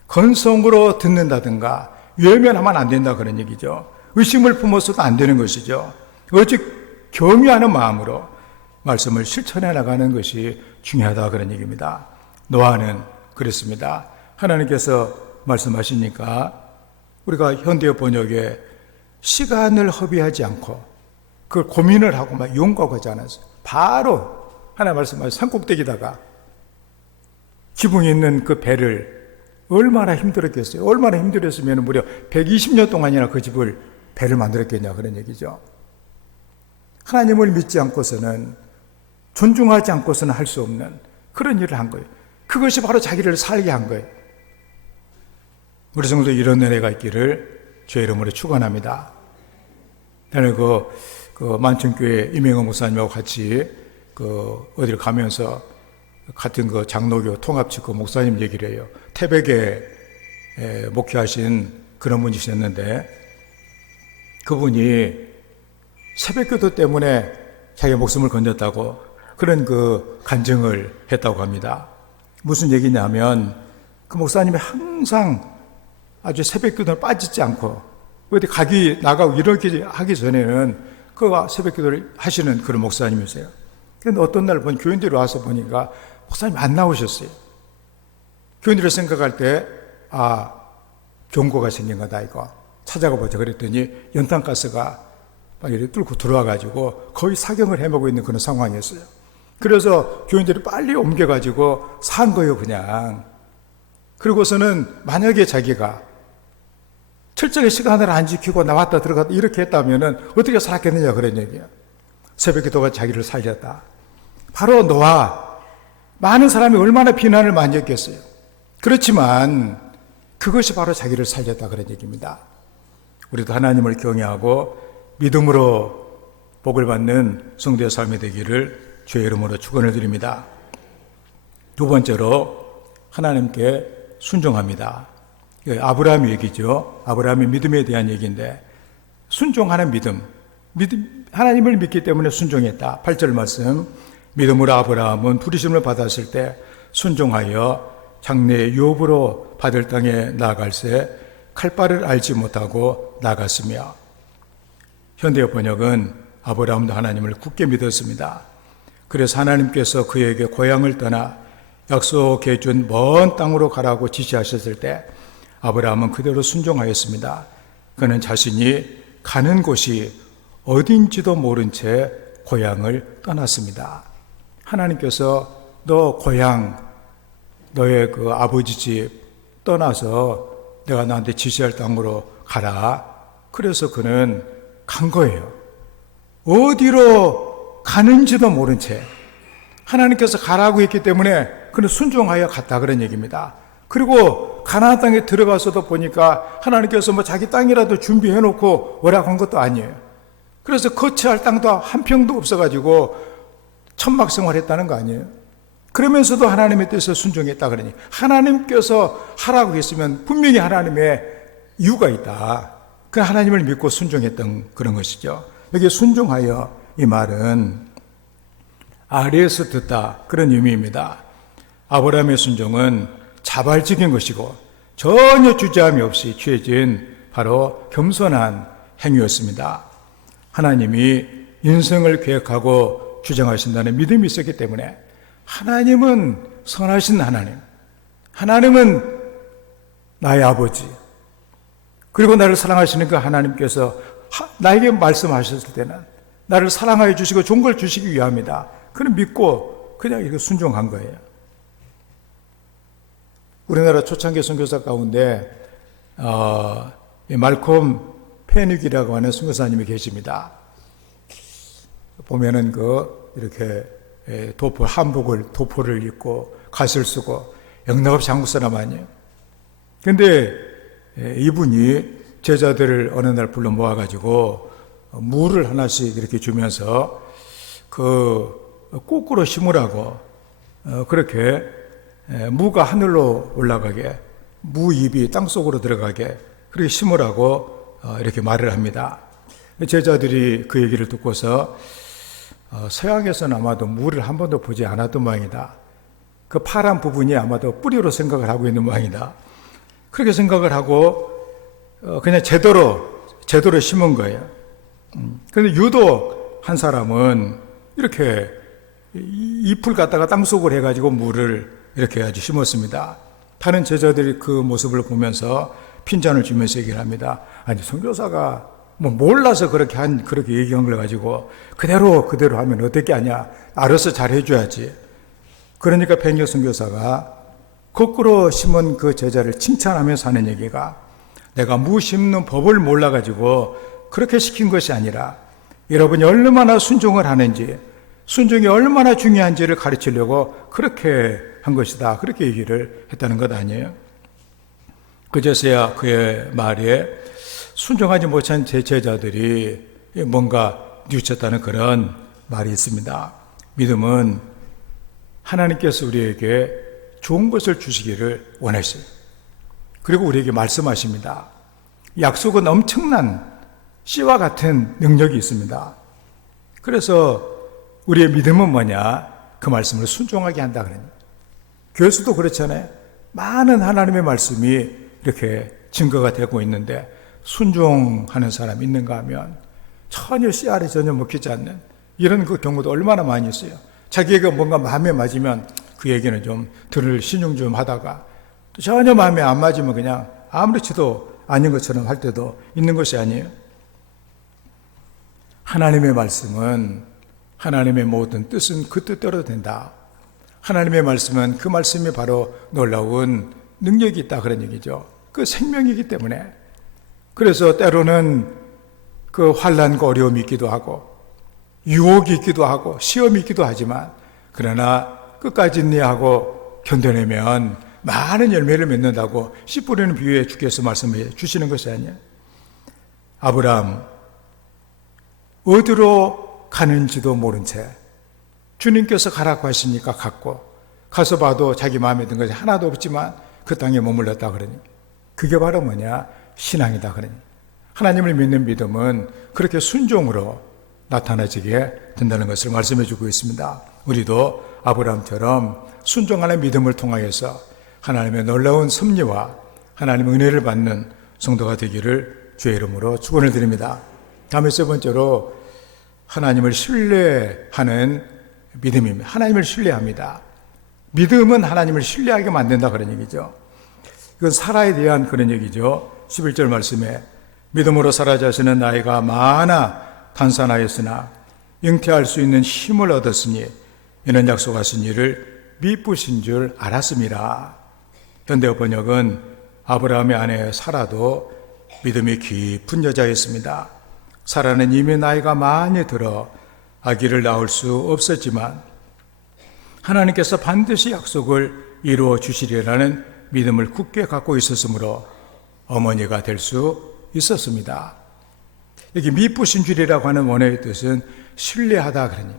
건성으로 듣는다든가 외면하면 안 된다 그런 얘기죠. 의심을 품어서도 안 되는 것이죠. 오직 경외하는 마음으로 말씀을 실천해 나가는 것이 중요하다 그런 얘기입니다. 노아는 그랬습니다. 하나님께서 말씀하시니까 우리가 현대 번역에 시간을 허비하지 않고 그걸 고민을 하고 막 용과하지 않았어요. 바로 하나님 말씀하신 산꼭대기다가 지붕에 있는 그 배를, 얼마나 힘들었겠어요. 얼마나 힘들었으면 무려 120년 동안이나 그 집을 배를 만들었겠냐 그런 얘기죠. 하나님을 믿지 않고서는, 존중하지 않고서는 할 수 없는 그런 일을 한 거예요. 그것이 바로 자기를 살게 한 거예요. 우리 성도 이런 은혜가 있기를 주의 이름으로 축원합니다. 나는 그 만천교회 임행호 목사님하고 같이 어디를 가면서 같은 장로교 통합측 목사님 얘기를 해요. 태백에 목회하신 그런 분이셨는데, 그분이 새벽기도 때문에 자기 목숨을 건졌다고 그런 간증을 했다고 합니다. 무슨 얘기냐면, 그 목사님이 항상 아주 새벽기도를 빠지지 않고 어디 나가고 이렇게 하기 전에는 새벽기도를 하시는 그런 목사님이세요. 그런데 어떤 날 교인들이 와서 보니까 목사님이 안 나오셨어요. 교인들이 생각할 때 경고가 생긴 거다 이거 찾아가 보자 그랬더니 연탄가스가 막 이렇게 뚫고 들어와가지고 거의 사경을 헤매고 있는 그런 상황이었어요. 그래서 교인들이 빨리 옮겨가지고 산 거예요 그냥. 그리고서는 만약에 자기가 철저히 시간을 안 지키고 나왔다 들어갔다 이렇게 했다면은 어떻게 살았겠느냐 그런 얘기예요. 새벽기도가 자기를 살렸다. 바로 노아, 많은 사람이 얼마나 비난을 많이 했겠어요. 그렇지만 그것이 바로 자기를 살렸다 그런 얘기입니다. 우리도 하나님을 경외하고 믿음으로 복을 받는 성도의 삶이 되기를 주의 이름으로 축원을 드립니다. 두 번째로 하나님께 순종합니다. 아브라함 얘기죠. 아브라함의 믿음에 대한 얘기인데, 순종하는 믿음, 하나님을 믿기 때문에 순종했다. 8절 말씀, 믿음으로 아브라함은 부르심을 받았을 때 순종하여 장래의 유업으로 받을 땅에 나아갈새 칼바를 알지 못하고 나갔으며, 현대의 번역은 아브라함도 하나님을 굳게 믿었습니다. 그래서 하나님께서 그에게 고향을 떠나 약속해 준 먼 땅으로 가라고 지시하셨을 때 아브라함은 그대로 순종하였습니다. 그는 자신이 가는 곳이 어딘지도 모른 채 고향을 떠났습니다. 하나님께서 너 고향, 너의 아버지 집 떠나서 내가 너한테 지시할 땅으로 가라. 그래서 그는 간 거예요. 어디로 가는지도 모른 채 하나님께서 가라고 했기 때문에 그는 순종하여 갔다 그런 얘기입니다. 그리고 가나안 땅에 들어가서도 보니까 하나님께서 자기 땅이라도 준비해 놓고 오라고 한 것도 아니에요. 그래서 거처할 땅도 한 평도 없어가지고 천막 생활했다는 거 아니에요. 그러면서도 하나님의 뜻에 순종했다 그러니, 하나님께서 하라고 했으면 분명히 하나님의 이유가 있다. 그 하나님을 믿고 순종했던 그런 것이죠. 여기 순종하여 이 말은 아래에서 듣다 그런 의미입니다. 아브라함의 순종은 자발적인 것이고 전혀 주저함이 없이 취해진 바로 겸손한 행위였습니다. 하나님이 인생을 계획하고 주장하신다는 믿음이 있었기 때문에 하나님은 선하신 하나님, 하나님은 나의 아버지, 그리고 나를 사랑하시는 그 하나님께서 나에게 말씀하셨을 때는 나를 사랑하여 주시고 좋은 걸 주시기 위함이다. 그걸 믿고 그냥 이렇게 순종한 거예요. 우리나라 초창기 선교사 가운데 말콤 페닉이라고 하는 선교사님이 계십니다. 보면은 이렇게 도포를 입고 갓을 쓰고 영락없이 한국 사람 아니에요. 근데 이분이 제자들을 어느 날 불러 모아가지고 무를 하나씩 이렇게 주면서 거꾸로 심으라고 그렇게 무가 하늘로 올라가게, 무 잎이 땅속으로 들어가게 그렇게 심으라고 이렇게 말을 합니다. 제자들이 그 얘기를 듣고서 서양에서는 아마도 무를 한 번도 보지 않았던 모양이다. 그 파란 부분이 아마도 뿌리로 생각을 하고 있는 모양이다. 그렇게 생각을 하고 그냥 제대로 심은 거예요. 그런데 유독 한 사람은 이렇게 잎을 갖다가 땅속으로 해가지고 물을 이렇게 아주 심었습니다. 다른 제자들이 그 모습을 보면서 핀잔을 주면서 얘기를 합니다. 아니, 선교사가 몰라서 그렇게 얘기한 걸 가지고 그대로 하면 어떻게 하냐. 알아서 잘 해줘야지. 그러니까 백녀 선교사가 거꾸로 심은 그 제자를 칭찬하면서 하는 얘기가 내가 무 심는 법을 몰라가지고 그렇게 시킨 것이 아니라 여러분이 얼마나 순종을 하는지, 순종이 얼마나 중요한지를 가르치려고 그렇게 한 것이다. 그렇게 얘기를 했다는 것 아니에요? 그제서야 그의 말에 순종하지 못한 제 제자들이 뭔가 뉘우쳤다는 그런 말이 있습니다. 믿음은 하나님께서 우리에게 좋은 것을 주시기를 원하셔요. 그리고 우리에게 말씀하십니다. 약속은 엄청난 씨와 같은 능력이 있습니다. 그래서 우리의 믿음은 뭐냐? 그 말씀을 순종하게 한다 그러니. 교회에서도 그렇잖아요. 많은 하나님의 말씀이 이렇게 증거가 되고 있는데 순종하는 사람이 있는가 하면 전혀 씨알이 전혀 먹히지 않는 이런 그 경우도 얼마나 많이 있어요. 자기가 뭔가 마음에 맞으면 그 얘기는 좀 들을 신용 좀 하다가 또 전혀 마음에 안 맞으면 그냥 아무렇지도 않은 것처럼 할 때도 있는 것이 아니에요. 하나님의 말씀은 하나님의 모든 뜻은 그 뜻대로 된다. 하나님의 말씀은 그 말씀이 바로 놀라운 능력이 있다 그런 얘기죠. 그 생명이기 때문에. 그래서 때로는 그 환난과 어려움이 있기도 하고 유혹이 있기도 하고 시험이 있기도 하지만 그러나 끝까지 인내하고 견뎌내면 많은 열매를 맺는다고 씨 뿌리는 비유에 주께서 말씀해 주시는 것이 아니에요. 아브라함 어디로 가는지도 모른 채 주님께서 가라고 하시니까 갔고 가서 봐도 자기 마음에 든 것이 하나도 없지만 그 땅에 머물렀다 그러니 그게 바로 뭐냐? 신앙이다 그러니 하나님을 믿는 믿음은 그렇게 순종으로 나타나지게 된다는 것을 말씀해 주고 있습니다. 우리도 아브라함처럼 순종하는 믿음을 통하여서 하나님의 놀라운 섭리와 하나님의 은혜를 받는 성도가 되기를 주의 이름으로 축원을 드립니다. 다음에 세 번째로 하나님을 신뢰하는 믿음입니다. 하나님을 신뢰합니다. 믿음은 하나님을 신뢰하게 만든다 그런 얘기죠. 이건 사라에 대한 그런 얘기죠. 11절 말씀에 믿음으로 사라 자신은 나이가 많아 단산하였으나 잉태할 수 있는 힘을 얻었으니 이는 약속하신 이를 미쁘신 줄 알았습니다. 현대 번역은 아브라함의 아내 사라도 믿음이 깊은 여자였습니다. 사라는 이미 나이가 많이 들어 아기를 낳을 수 없었지만 하나님께서 반드시 약속을 이루어 주시리라는 믿음을 굳게 갖고 있었으므로 어머니가 될 수 있었습니다. 여기 미쁘신 줄이라고 하는 원어의 뜻은 신뢰하다 그러니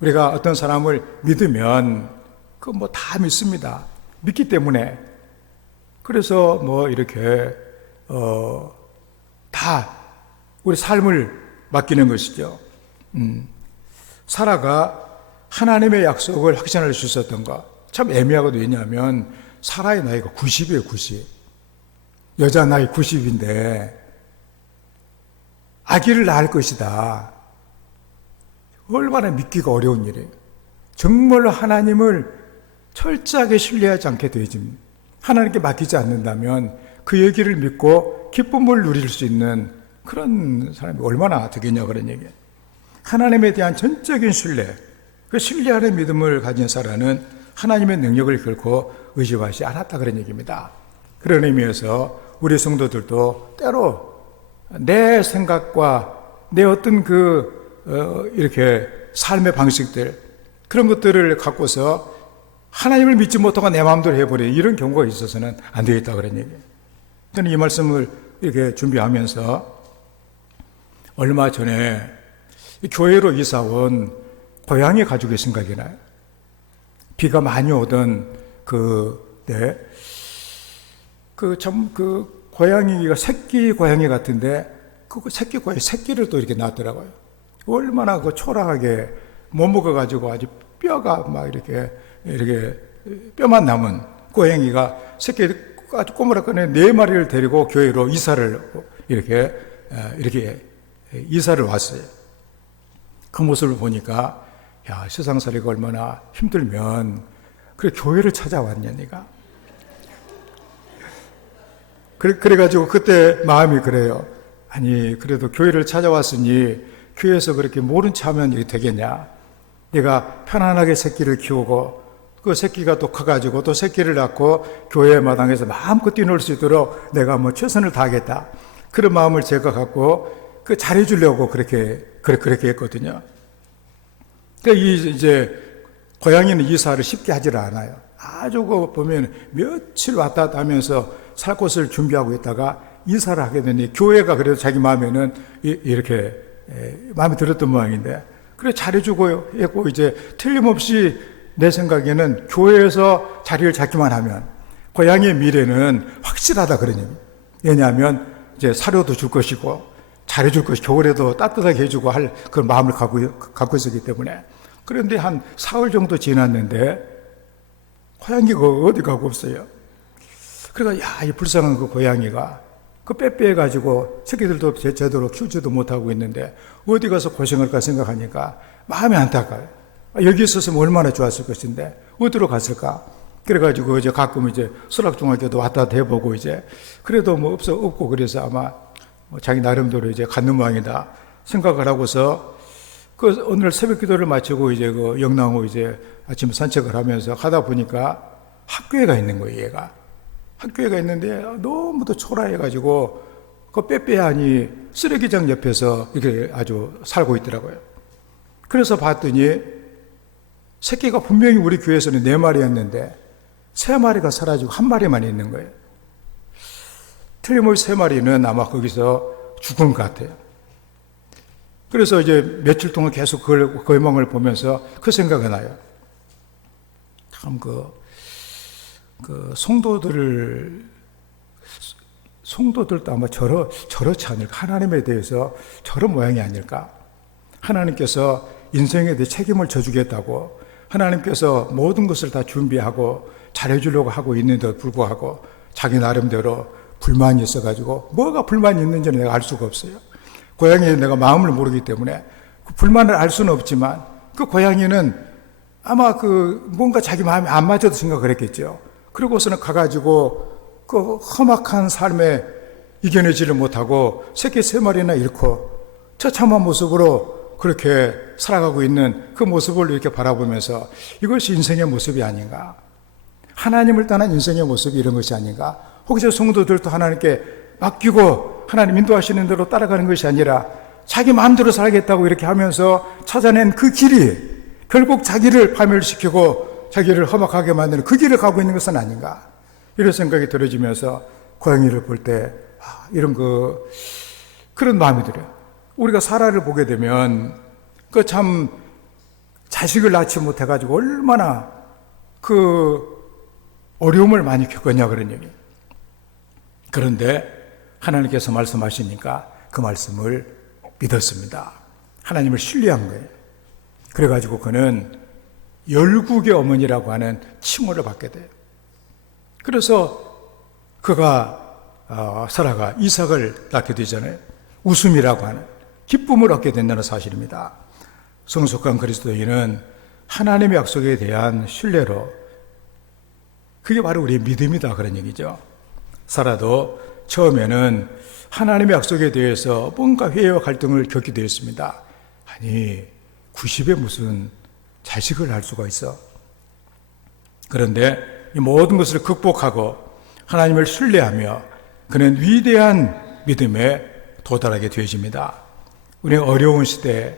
우리가 어떤 사람을 믿으면 그 다 믿습니다. 믿기 때문에 그래서 이렇게 다 우리 삶을 맡기는 것이죠. 사라가 하나님의 약속을 확신할 수 있었던 거 참 애매하거든요. 왜냐하면 사라의 나이가 90이에요. 90. 여자 나이 90인데 아기를 낳을 것이다. 얼마나 믿기가 어려운 일이에요. 정말로 하나님을 철저하게 신뢰하지 않게 되어집니다. 하나님께 맡기지 않는다면 그 얘기를 믿고 기쁨을 누릴 수 있는 그런 사람이 얼마나 되겠냐 그런 얘기예요. 하나님에 대한 전적인 신뢰, 그 신뢰하는 믿음을 가진 사람은 하나님의 능력을 결코 의심하지 않았다 그런 얘기입니다. 그런 의미에서 우리 성도들도 때로 내 생각과 내 어떤 이렇게 삶의 방식들 그런 것들을 갖고서 하나님을 믿지 못하고 내 마음대로 해버리는 이런 경우가 있어서는 안 되겠다 그런 얘기예요. 저는 이 말씀을 이렇게 준비하면서 얼마 전에 교회로 이사 온 고양이 가족이 생각이 나요. 비가 많이 오던 그때 고양이가 새끼 고양이 같은데 그 새끼 고양이 새끼를 또 이렇게 낳았더라고요. 얼마나 초라하게 못 먹어가지고 아주 뼈가 막 이렇게 뼈만 남은 고양이가 새끼 아주 꼬무라꺼네 4마리를 데리고 교회로 이사를 이사를 왔어요. 그 모습을 보니까 야, 세상살이가 얼마나 힘들면 그래 교회를 찾아왔냐 네가. 그래가지고 그때 마음이 그래요. 아니 그래도 교회를 찾아왔으니 교회에서 그렇게 모른 체 하면 이게 되겠냐. 내가 편안하게 새끼를 키우고 그 새끼가 또 커가지고 또 새끼를 낳고 교회 마당에서 마음껏 뛰놀 수 있도록 내가 최선을 다하겠다. 그런 마음을 제가 갖고 잘해주려고 그렇게 했거든요. 이제 고양이는 이사를 쉽게 하질 않아요. 아주 보면 며칠 왔다 갔다 하면서 살 곳을 준비하고 있다가 이사를 하게 되니 교회가 그래도 자기 마음에는 이렇게 마음에 들었던 모양인데 그래 잘해주고 했고 이제 틀림없이 내 생각에는 교회에서 자리를 잡기만 하면 고양이의 미래는 확실하다 그런 얘기. 왜냐하면 이제 사료도 줄 것이고 잘해줄 것이 겨울에도 따뜻하게 해주고 할 그런 마음을 갖고 있었기 때문에. 그런데 한 사흘 정도 지났는데 고양이가 어디 가고 없어요. 그러니까 이 불쌍한 그 고양이가 빼빼해가지고 새끼들도 제대로 키우지도 못하고 있는데 어디 가서 고생할까 생각하니까 마음이 안타까워요. 여기 있었으면 얼마나 좋았을 것인데 어디로 갔을까? 그래가지고 이제 가끔 이제 설악중학교도 왔다 갔다 해보고 이제 그래도 없고 그래서 아마 자기 나름대로 이제 갖는 모양이다 생각을 하고서 오늘 새벽 기도를 마치고 이제 영랑호 이제 아침 산책을 하면서 가다 보니까 학교에가 있는 거예요, 얘가. 학교에가 있는데 너무도 초라해가지고 빼빼하니 쓰레기장 옆에서 이렇게 아주 살고 있더라고요. 그래서 봤더니 새끼가 분명히 우리 교회에서는 4마리였는데 3마리가 사라지고 1마리만 있는 거예요. 틀림없이 3마리는 아마 거기서 죽은 것 같아요. 그래서 이제 며칠 동안 계속 그 영광을 보면서 그 생각이 나요. 참 성도들도 아마 저렇지 않을까. 하나님에 대해서 저런 모양이 아닐까. 하나님께서 인생에 대해 책임을 져주겠다고 하나님께서 모든 것을 다 준비하고 잘해주려고 하고 있는데도 불구하고 자기 나름대로 불만이 있어가지고 뭐가 불만이 있는지는 내가 알 수가 없어요. 고양이에 내가 마음을 모르기 때문에 그 불만을 알 수는 없지만 그 고양이는 아마 뭔가 자기 마음에 안 맞아도 생각을 했겠죠. 그러고서는 가가지고 그 험악한 삶에 이겨내지를 못하고 새끼 3마리나 잃고 처참한 모습으로 그렇게 살아가고 있는 그 모습을 이렇게 바라보면서 이것이 인생의 모습이 아닌가. 하나님을 떠난 인생의 모습이 이런 것이 아닌가. 혹시 성도들도 하나님께 맡기고 하나님 인도하시는 대로 따라가는 것이 아니라 자기 마음대로 살겠다고 이렇게 하면서 찾아낸 그 길이 결국 자기를 파멸시키고 자기를 험악하게 만드는 그 길을 가고 있는 것은 아닌가. 이런 생각이 들어지면서 고양이를 볼 때 이런 그런 마음이 들어요. 우리가 사라를 보게 되면 참 자식을 낳지 못해가지고 얼마나 어려움을 많이 겪었냐 그런 얘기. 그런데 하나님께서 말씀하시니까 그 말씀을 믿었습니다. 하나님을 신뢰한 거예요. 그래가지고 그는 열국의 어머니라고 하는 칭호를 받게 돼요. 그래서 그가 사라가 이삭을 낳게 되잖아요. 웃음이라고 하는 기쁨을 얻게 된다는 사실입니다. 성숙한 그리스도인은 하나님의 약속에 대한 신뢰로, 그게 바로 우리의 믿음이다 그런 얘기죠. 사라도 처음에는 하나님의 약속에 대해서 뭔가 회의와 갈등을 겪게 되었습니다. 아니 90에 무슨 자식을 낳을 수가 있어? 그런데 이 모든 것을 극복하고 하나님을 신뢰하며 그는 위대한 믿음에 도달하게 되어집니다. 우리는 어려운 시대에,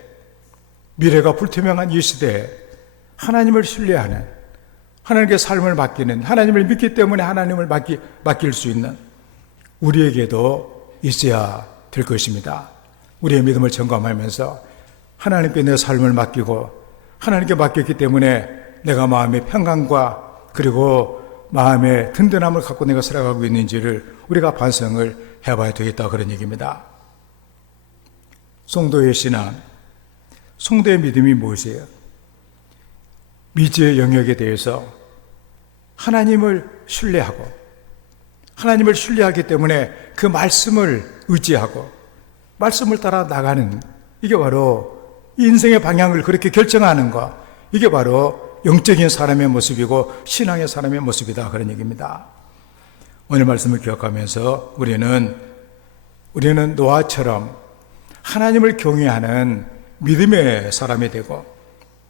미래가 불투명한 이 시대에 하나님을 신뢰하는, 하나님께 삶을 맡기는, 하나님을 믿기 때문에 하나님을 맡길 수 있는 우리에게도 있어야 될 것입니다. 우리의 믿음을 점검하면서 하나님께 내 삶을 맡기고 하나님께 맡겼기 때문에 내가 마음의 평강과 그리고 마음의 든든함을 갖고 내가 살아가고 있는지를 우리가 반성을 해봐야 되겠다 그런 얘기입니다. 성도의 신앙, 성도의 믿음이 무엇이에요? 미지의 영역에 대해서 하나님을 신뢰하고, 하나님을 신뢰하기 때문에 그 말씀을 의지하고 말씀을 따라 나가는, 이게 바로 인생의 방향을 그렇게 결정하는 것, 이게 바로 영적인 사람의 모습이고 신앙의 사람의 모습이다 그런 얘기입니다. 오늘 말씀을 기억하면서 우리는 노아처럼 하나님을 경외하는 믿음의 사람이 되고,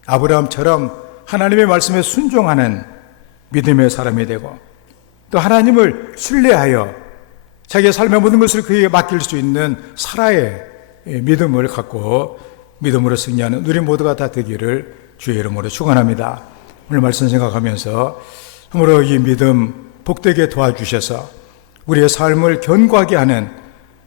아브라함처럼 하나님의 말씀에 순종하는 믿음의 사람이 되고, 또 하나님을 신뢰하여 자기의 삶의 모든 것을 그에게 맡길 수 있는 사라의 믿음을 갖고 믿음으로 승리하는 우리 모두가 다 되기를 주의 이름으로 축원합니다. 오늘 말씀 생각하면서 참으로 이 믿음 복되게 도와주셔서 우리의 삶을 견고하게 하는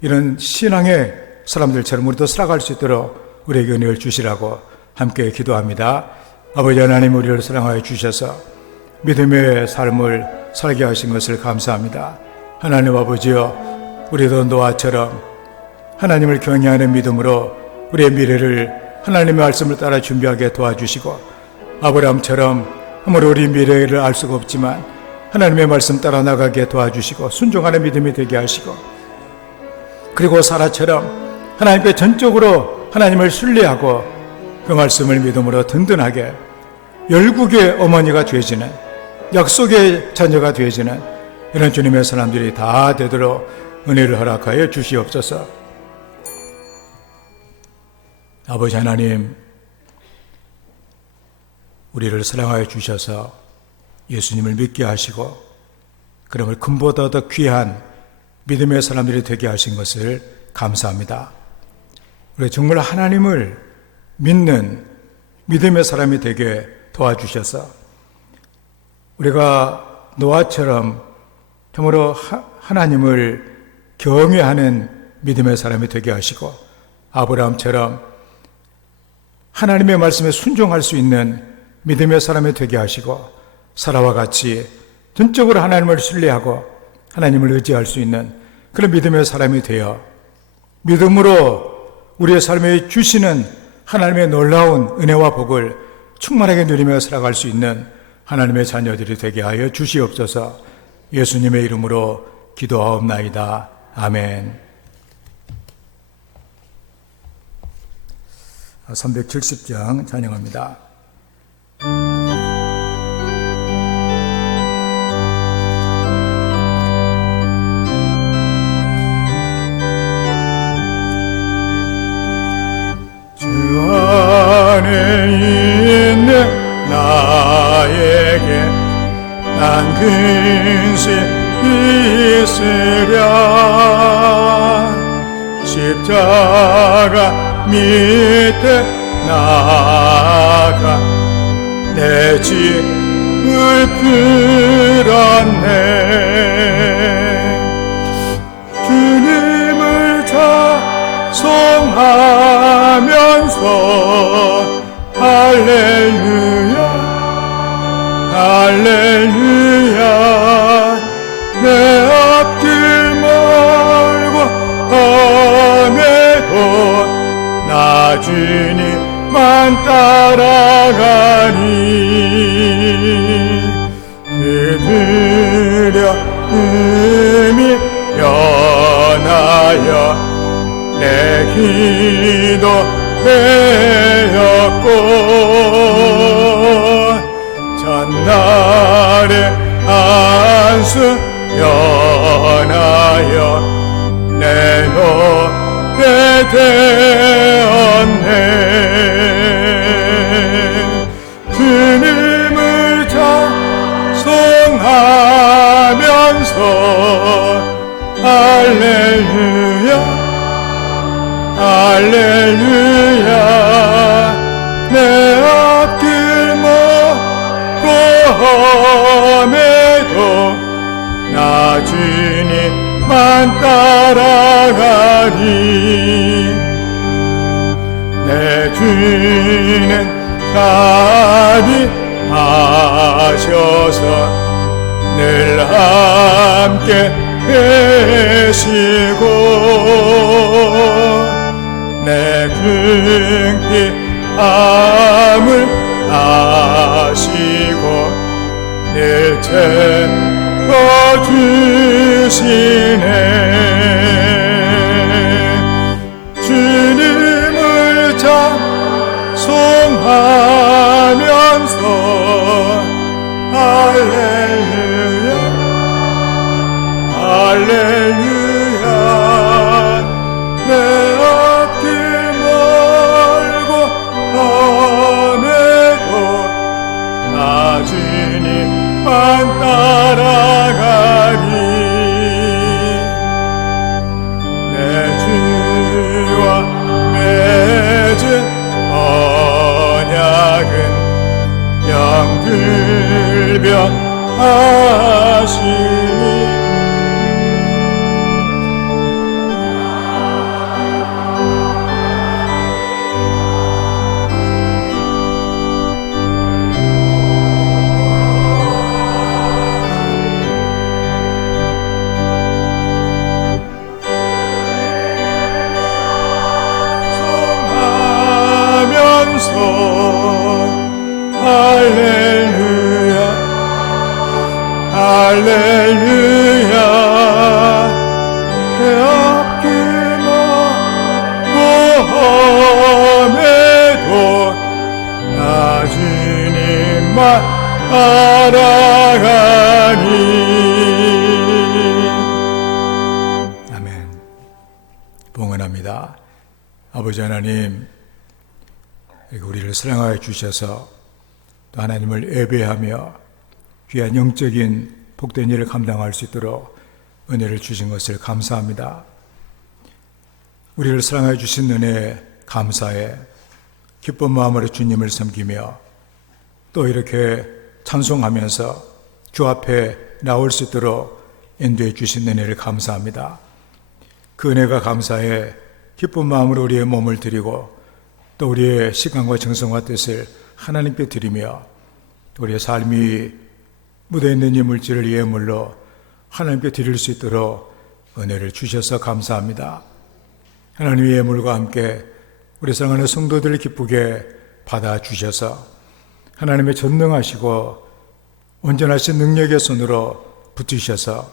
이런 신앙의 사람들처럼 우리도 살아갈 수 있도록 우리에게 은혜를 주시라고 함께 기도합니다. 아버지 하나님, 우리를 사랑하여 주셔서 믿음의 삶을 살게 하신 것을 감사합니다. 하나님 아버지여, 우리도 노아처럼 하나님을 경외하는 믿음으로 우리의 미래를 하나님의 말씀을 따라 준비하게 도와주시고, 아브라함처럼 아무리 우리 미래를 알 수가 없지만 하나님의 말씀 따라 나가게 도와주시고 순종하는 믿음이 되게 하시고, 그리고 사라처럼 하나님께 전적으로 하나님을 신뢰하고 그 말씀을 믿음으로 든든하게 열국의 어머니가 되어지는, 약속의 자녀가 되어지는 이런 주님의 사람들이 다 되도록 은혜를 허락하여 주시옵소서. 아버지 하나님, 우리를 사랑하여 주셔서 예수님을 믿게 하시고 그러므로 금보다 더 귀한 믿음의 사람들이 되게 하신 것을 감사합니다. 우리 정말 하나님을 믿는 믿음의 사람이 되게 도와주셔서 우리가 노아처럼 정말로 하나님을 경외하는 믿음의 사람이 되게 하시고, 아브라함처럼 하나님의 말씀에 순종할 수 있는 믿음의 사람이 되게 하시고, 사라와 같이 전적으로 하나님을 신뢰하고 하나님을 의지할 수 있는 그런 믿음의 사람이 되어 믿음으로 우리의 삶에 주시는 하나님의 놀라운 은혜와 복을 충만하게 누리며 살아갈 수 있는 하나님의 자녀들이 되게 하여 주시옵소서. 예수님의 이름으로 기도하옵나이다. 아멘. 370장 찬양합니다. 주 안에 있는 나에게 난 근심 있으랴. 십자가 밑에 나가 내 짐을 풀었네. 주님을 찬송하면서 할렐루야 할렐루야. 내 앞길 멀고 밤에도 주님만 따라가니 그들여 음이 변하여 내 기도 되었고 전날의 안수 변하여 내 노래 되었네 주님을 찬송하면서 할렐루야 할렐루야 내 앞길 먹고 험해도 나 주님만 따라가리 내 주는 자비하셔서 늘 함께 계시고 내 궁핍함을 아시고 늘 채워주시네 주님을 찬송하면서 할렐루야 할렐루야 내 앞길 멀고 험해도 나 주님만 따라가리 내 주와 맺은 언약은 영불변하시니 할렐루야 할렐루야 내 앞길 모험에도 나 주님만 따라가니 아멘. 봉헌합니다. 아버지 하나님 우리를 사랑하여 주셔서 또 하나님을 예배하며 귀한 영적인 복된 일을 감당할 수 있도록 은혜를 주신 것을 감사합니다. 우리를 사랑하여 주신 은혜에 감사해 기쁜 마음으로 주님을 섬기며 또 이렇게 찬송하면서 주 앞에 나올 수 있도록 인도해 주신 은혜를 감사합니다. 그 은혜가 감사해 기쁜 마음으로 우리의 몸을 드리고 또 우리의 시간과 정성과 뜻을 하나님께 드리며 우리의 삶이 묻어있는 이 물질을 예물로 하나님께 드릴 수 있도록 은혜를 주셔서 감사합니다. 하나님의 예물과 함께 우리 사랑하는 성도들을 기쁘게 받아주셔서 하나님의 전능하시고 온전하신 능력의 손으로 붙으셔서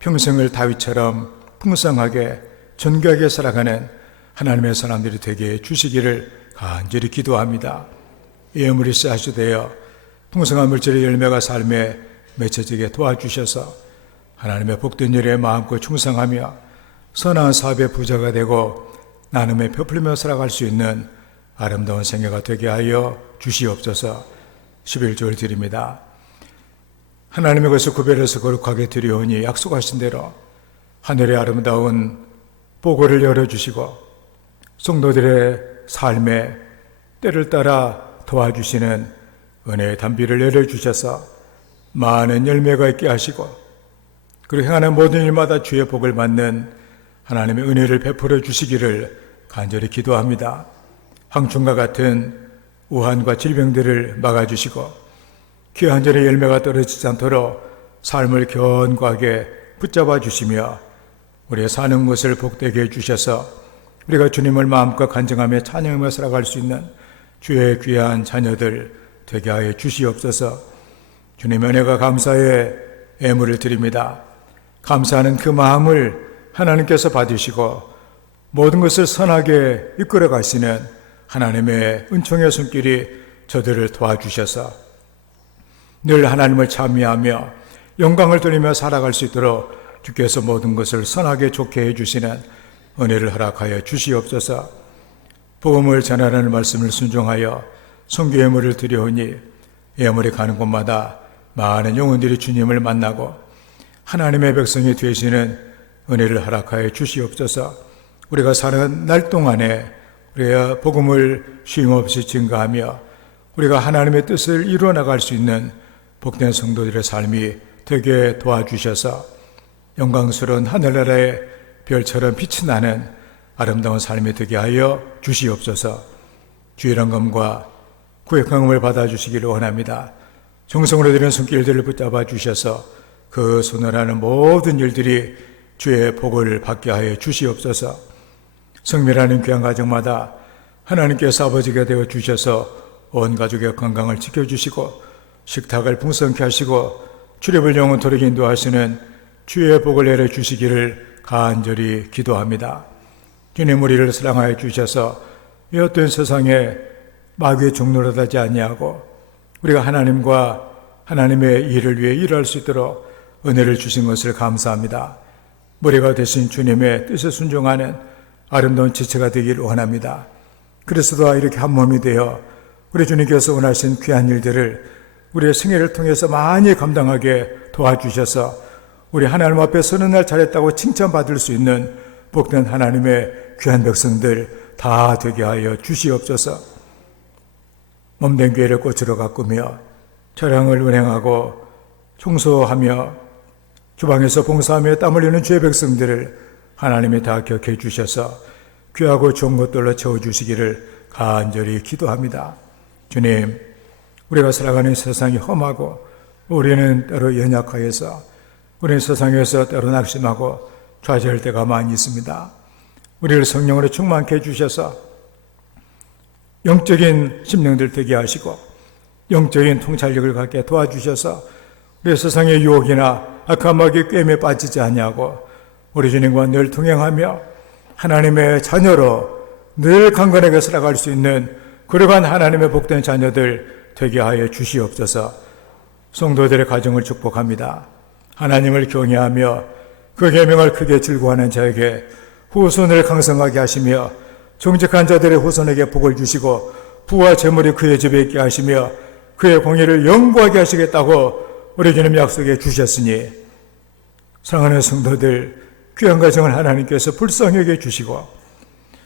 평생을 다윗처럼 풍성하게 존귀하게 살아가는 하나님의 사람들이 되게 해주시기를 간절히 기도합니다. 이 예물이 씨앗이 되어 풍성한 물질의 열매가 삶에 맺혀지게 도와주셔서 하나님의 복된 일에 마음껏 충성하며 선한 사업의 부자가 되고 나눔에 펴풀며 살아갈 수 있는 아름다운 생애가 되게 하여 주시옵소서. 11조를 드립니다. 하나님의 것을 구별해서 거룩하게 드리오니 약속하신 대로 하늘의 아름다운 보고를 열어주시고 성도들의 삶에 때를 따라 도와주시는 은혜의 담비를 열어주셔서 많은 열매가 있게 하시고 그리고 행하는 모든 일마다 주의 복을 받는 하나님의 은혜를 베풀어 주시기를 간절히 기도합니다. 황충과 같은 우환과 질병들을 막아주시고 귀한 전의 열매가 떨어지지 않도록 삶을 견고하게 붙잡아 주시며 우리의 사는 것을 복되게 해주셔서 우리가 주님을 마음껏 간증하며 찬양하며 살아갈 수 있는 주의 귀한 자녀들 되게 하여 주시옵소서. 주님의 은혜가 감사의 예물을 드립니다. 감사하는 그 마음을 하나님께서 받으시고 모든 것을 선하게 이끌어 가시는 하나님의 은총의 손길이 저들을 도와주셔서 늘 하나님을 찬미하며 영광을 돌리며 살아갈 수 있도록 주께서 모든 것을 선하게 좋게 해주시는 은혜를 허락하여 주시옵소서. 복음을 전하라는 말씀을 순종하여 선교 예물을 드려오니 예물이 가는 곳마다 많은 영혼들이 주님을 만나고 하나님의 백성이 되시는 은혜를 허락하여 주시옵소서. 우리가 사는 날 동안에 우리가 복음을 쉼없이 증거하며 우리가 하나님의 뜻을 이루어 나갈 수 있는 복된 성도들의 삶이 되게 도와주셔서 영광스러운 하늘나라의 별처럼 빛이 나는 아름다운 삶이 되게 하여 주시옵소서. 주의 영광과 구의 경험을 받아주시기를 원합니다. 정성으로 드리는 손길들을 붙잡아 주셔서 그 손을 하는 모든 일들이 주의 복을 받게 하여 주시옵소서. 성밀하는 귀한 가정마다 하나님께서 아버지가 되어 주셔서 온 가족의 건강을 지켜주시고 식탁을 풍성케 하시고 출입을 영원토록 인도하시는 주의 복을 내려 주시기를 간절히 기도합니다. 주님 우리를 사랑하여 주셔서 이 어떤 세상에 마귀의 종로로 하지 아니하고 우리가 하나님과 하나님의 일을 위해 일할 수 있도록 은혜를 주신 것을 감사합니다. 머리가 되신 주님의 뜻에 순종하는 아름다운 지체가 되기를 원합니다. 그리스도와 이렇게 한 몸이 되어 우리 주님께서 원하신 귀한 일들을 우리의 생애를 통해서 많이 감당하게 도와주셔서 우리 하나님 앞에 서는 날 잘했다고 칭찬받을 수 있는 복된 하나님의 귀한 백성들 다 되게 하여 주시옵소서. 몸된 교회를 꽃으로 가꾸며 차량을 운행하고 청소하며 주방에서 봉사하며 땀 흘리는 주의 백성들을 하나님이 다 기억해 주셔서 귀하고 좋은 것들로 채워주시기를 간절히 기도합니다. 주님, 우리가 살아가는 세상이 험하고 우리는 때로 연약하여서 우리는 세상에서 때로 낙심하고 좌절할 때가 많이 있습니다. 우리를 성령으로 충만케 해주셔서 영적인 심령들 되게 하시고 영적인 통찰력을 갖게 도와주셔서 우리 세상의 유혹이나 악한 마귀의 꾀임에 빠지지 아니하고 우리 주님과 늘 동행하며 하나님의 자녀로 늘 강건하게 살아갈 수 있는 그러한 하나님의 복된 자녀들 되게 하여 주시옵소서. 성도들의 가정을 축복합니다. 하나님을 경외하며 그 계명을 크게 즐거워하는 자에게 후손을 강성하게 하시며 정직한 자들의 후손에게 복을 주시고 부와 재물이 그의 집에 있게 하시며 그의 공의를 영구하게 하시겠다고 우리 주님 약속해 주셨으니 사랑하는 성도들 귀한 가정을 하나님께서 불쌍하게 해주시고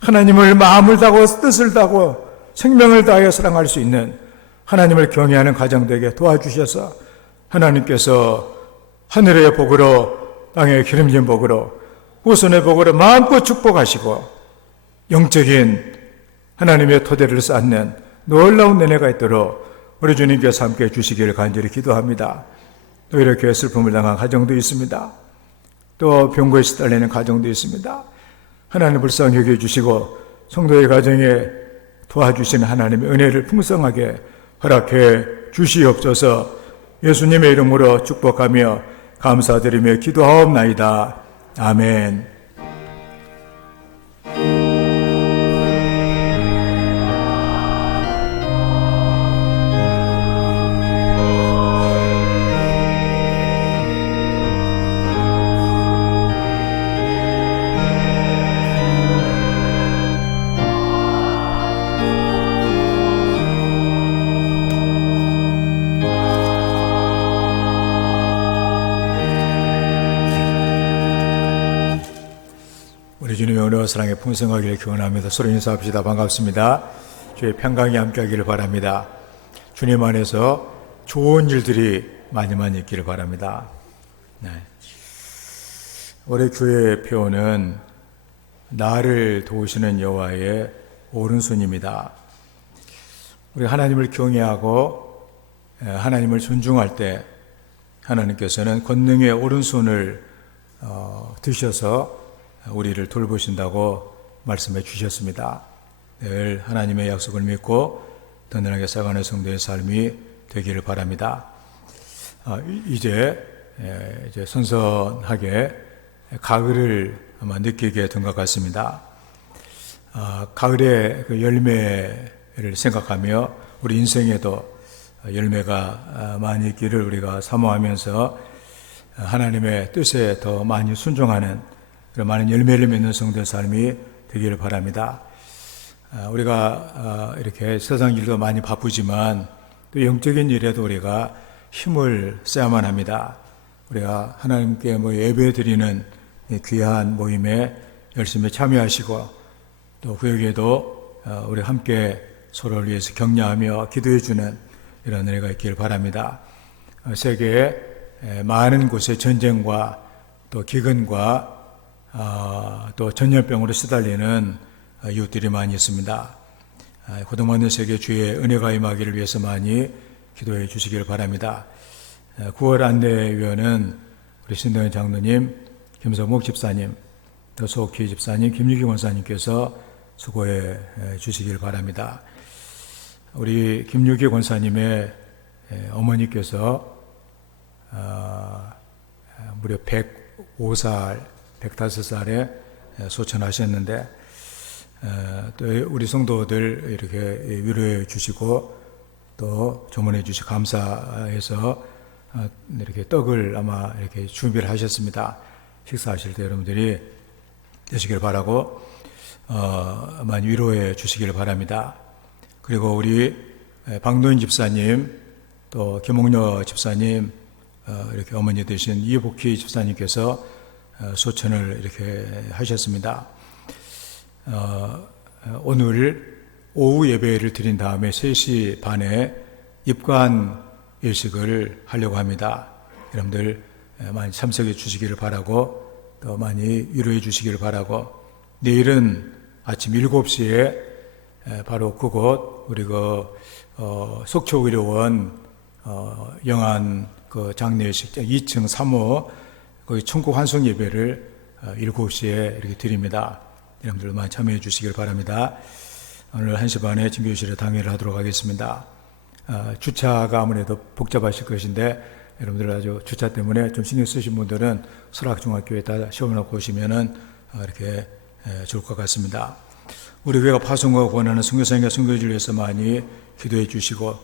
하나님을 마음을 다하고 뜻을 다하고 생명을 다하여 사랑할 수 있는 하나님을 경외하는 가정 되게 도와주셔서 하나님께서 하늘의 복으로 땅의 기름진 복으로 후손의 복으로 마음껏 축복하시고 영적인 하나님의 토대를 쌓는 놀라운 은혜가 있도록 우리 주님께서 함께 해주시기를 간절히 기도합니다. 또 이렇게 슬픔을 당한 가정도 있습니다. 또 병고에 시달리는 가정도 있습니다. 하나님 불쌍히 여겨주시고 성도의 가정에 도와주시는 하나님의 은혜를 풍성하게 허락해 주시옵소서. 예수님의 이름으로 축복하며 감사드리며 기도하옵나이다. 아멘. 우리 주님의 은혜와 사랑에 풍성하기를 기원합니다. 서로 인사합시다. 반갑습니다. 주의 평강이 함께하기를 바랍니다. 주님 안에서 좋은 일들이 많이 있기를 바랍니다. 네. 올해 교회의 표어는 나를 도우시는 여호와의 오른손입니다. 우리 하나님을 경외하고 하나님을 존중할 때 하나님께서는 권능의 오른손을 드셔서 우리를 돌보신다고 말씀해 주셨습니다. 늘 하나님의 약속을 믿고 든든하게 살아가는 성도의 삶이 되기를 바랍니다. 이제 선선하게 가을을 아마 느끼게 된 것 같습니다. 가을의 그 열매를 생각하며 우리 인생에도 열매가 많이 있기를 우리가 사모하면서 하나님의 뜻에 더 많이 순종하는 그런 많은 열매를 맺는 성도의 삶이 되기를 바랍니다. 우리가 이렇게 세상 일도 많이 바쁘지만 또 영적인 일에도 우리가 힘을 써야만 합니다. 우리가 하나님께 예배 드리는 귀한 모임에 열심히 참여하시고 또 그에게도 우리 함께 서로를 위해서 격려하며 기도해주는 이런 은혜가 있기를 바랍니다. 세계에 많은 곳에 전쟁과 또 기근과 또 전염병으로 시달리는 이웃들이 많이 있습니다. 고통받는 세계 주의 은혜가 임하기를 위해서 많이 기도해 주시기를 바랍니다. 9월 안내위원은 우리 신동현 장로님, 김성목 집사님, 또 소옥희 집사님, 김유기 권사님께서 수고해 주시길 바랍니다. 우리 김유기 권사님의 어머니께서 무려 105살, 105살에 소천하셨는데 또 우리 성도들 이렇게 위로해 주시고 또 조문해 주시 감사해서 이렇게 떡을 아마 이렇게 준비를 하셨습니다. 식사하실 때 여러분들이 되시길 바라고 많이 위로해 주시길 바랍니다. 그리고 우리 박노인 집사님 또 김홍녀 집사님 이렇게 어머니 되신 이복희 집사님께서 소천을 이렇게 하셨습니다. 오늘 오후 예배를 드린 다음에 3시 반에 입관 일식을 하려고 합니다. 여러분들 많이 참석해 주시기를 바라고 또 많이 위로해 주시기를 바라고 내일은 아침 7시에 바로 그곳 우리 속초의료원 영안 그 장례식장 2층 3호 거기 천국 환송 예배를 7시에 이렇게 드립니다. 여러분들 많이 참여해 주시길 바랍니다. 오늘 1시 반에 진교실에 당회를 하도록 하겠습니다. 주차가 아무래도 복잡하실 것인데 여러분들 아주 주차 때문에 좀 신경 쓰신 분들은 설악중학교에다 세워놓고 오시면은 이렇게 좋을 것 같습니다. 우리 교회가 파송하고 원하는 선교사님과 선교지를 위해서 많이 기도해 주시고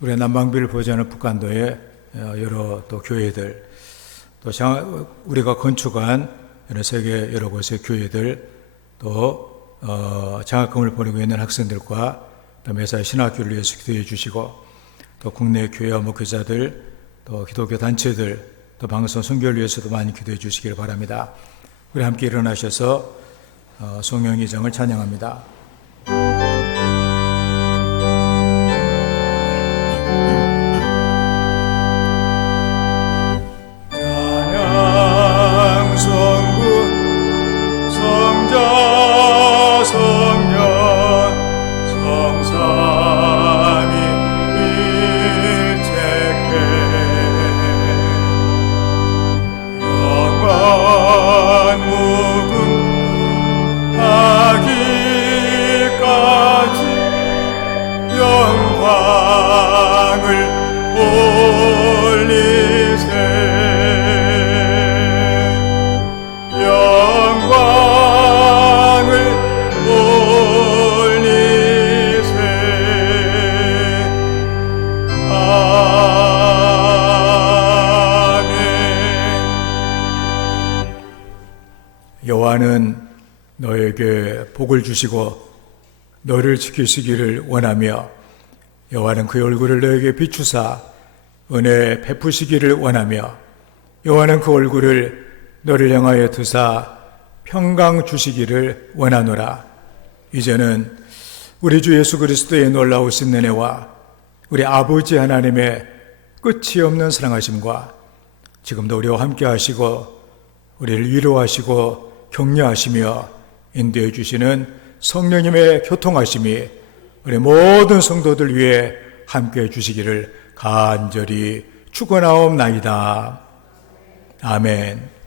우리 남방비를 보좌하는 북한도의 여러 또 교회들 또 우리가 건축한 세계 여러 곳의 교회들 또 장학금을 보내고 있는 학생들과 또 매사에 신학교를 위해서 기도해 주시고 또 국내 교회와 목회자들 또 기독교 단체들 또 방송 선교를 위해서도 많이 기도해 주시기를 바랍니다. 우리 함께 일어나셔서 송영의장을 찬양합니다. 찬양 성부 성자 성령 성삼위 일체계 영원 무궁 하기까지 영광을 올리세 영광을 올리세 아멘. 여호와는 너에게 복을 주시고 너를 지키시기를 원하며 여호와는 그의 얼굴을 너에게 비추사 은혜 베푸시기를 원하며 여호와는 그 얼굴을 너를 향하여 드사 평강 주시기를 원하노라. 이제는 우리 주 예수 그리스도의 놀라우신 은혜와 우리 아버지 하나님의 끝이 없는 사랑하심과 지금도 우리와 함께 하시고 우리를 위로하시고 격려하시며 인도해 주시는 성령님의 교통하심이 우리 모든 성도들 위해 함께해 주시기를 간절히 축원하옵나이다. 아멘.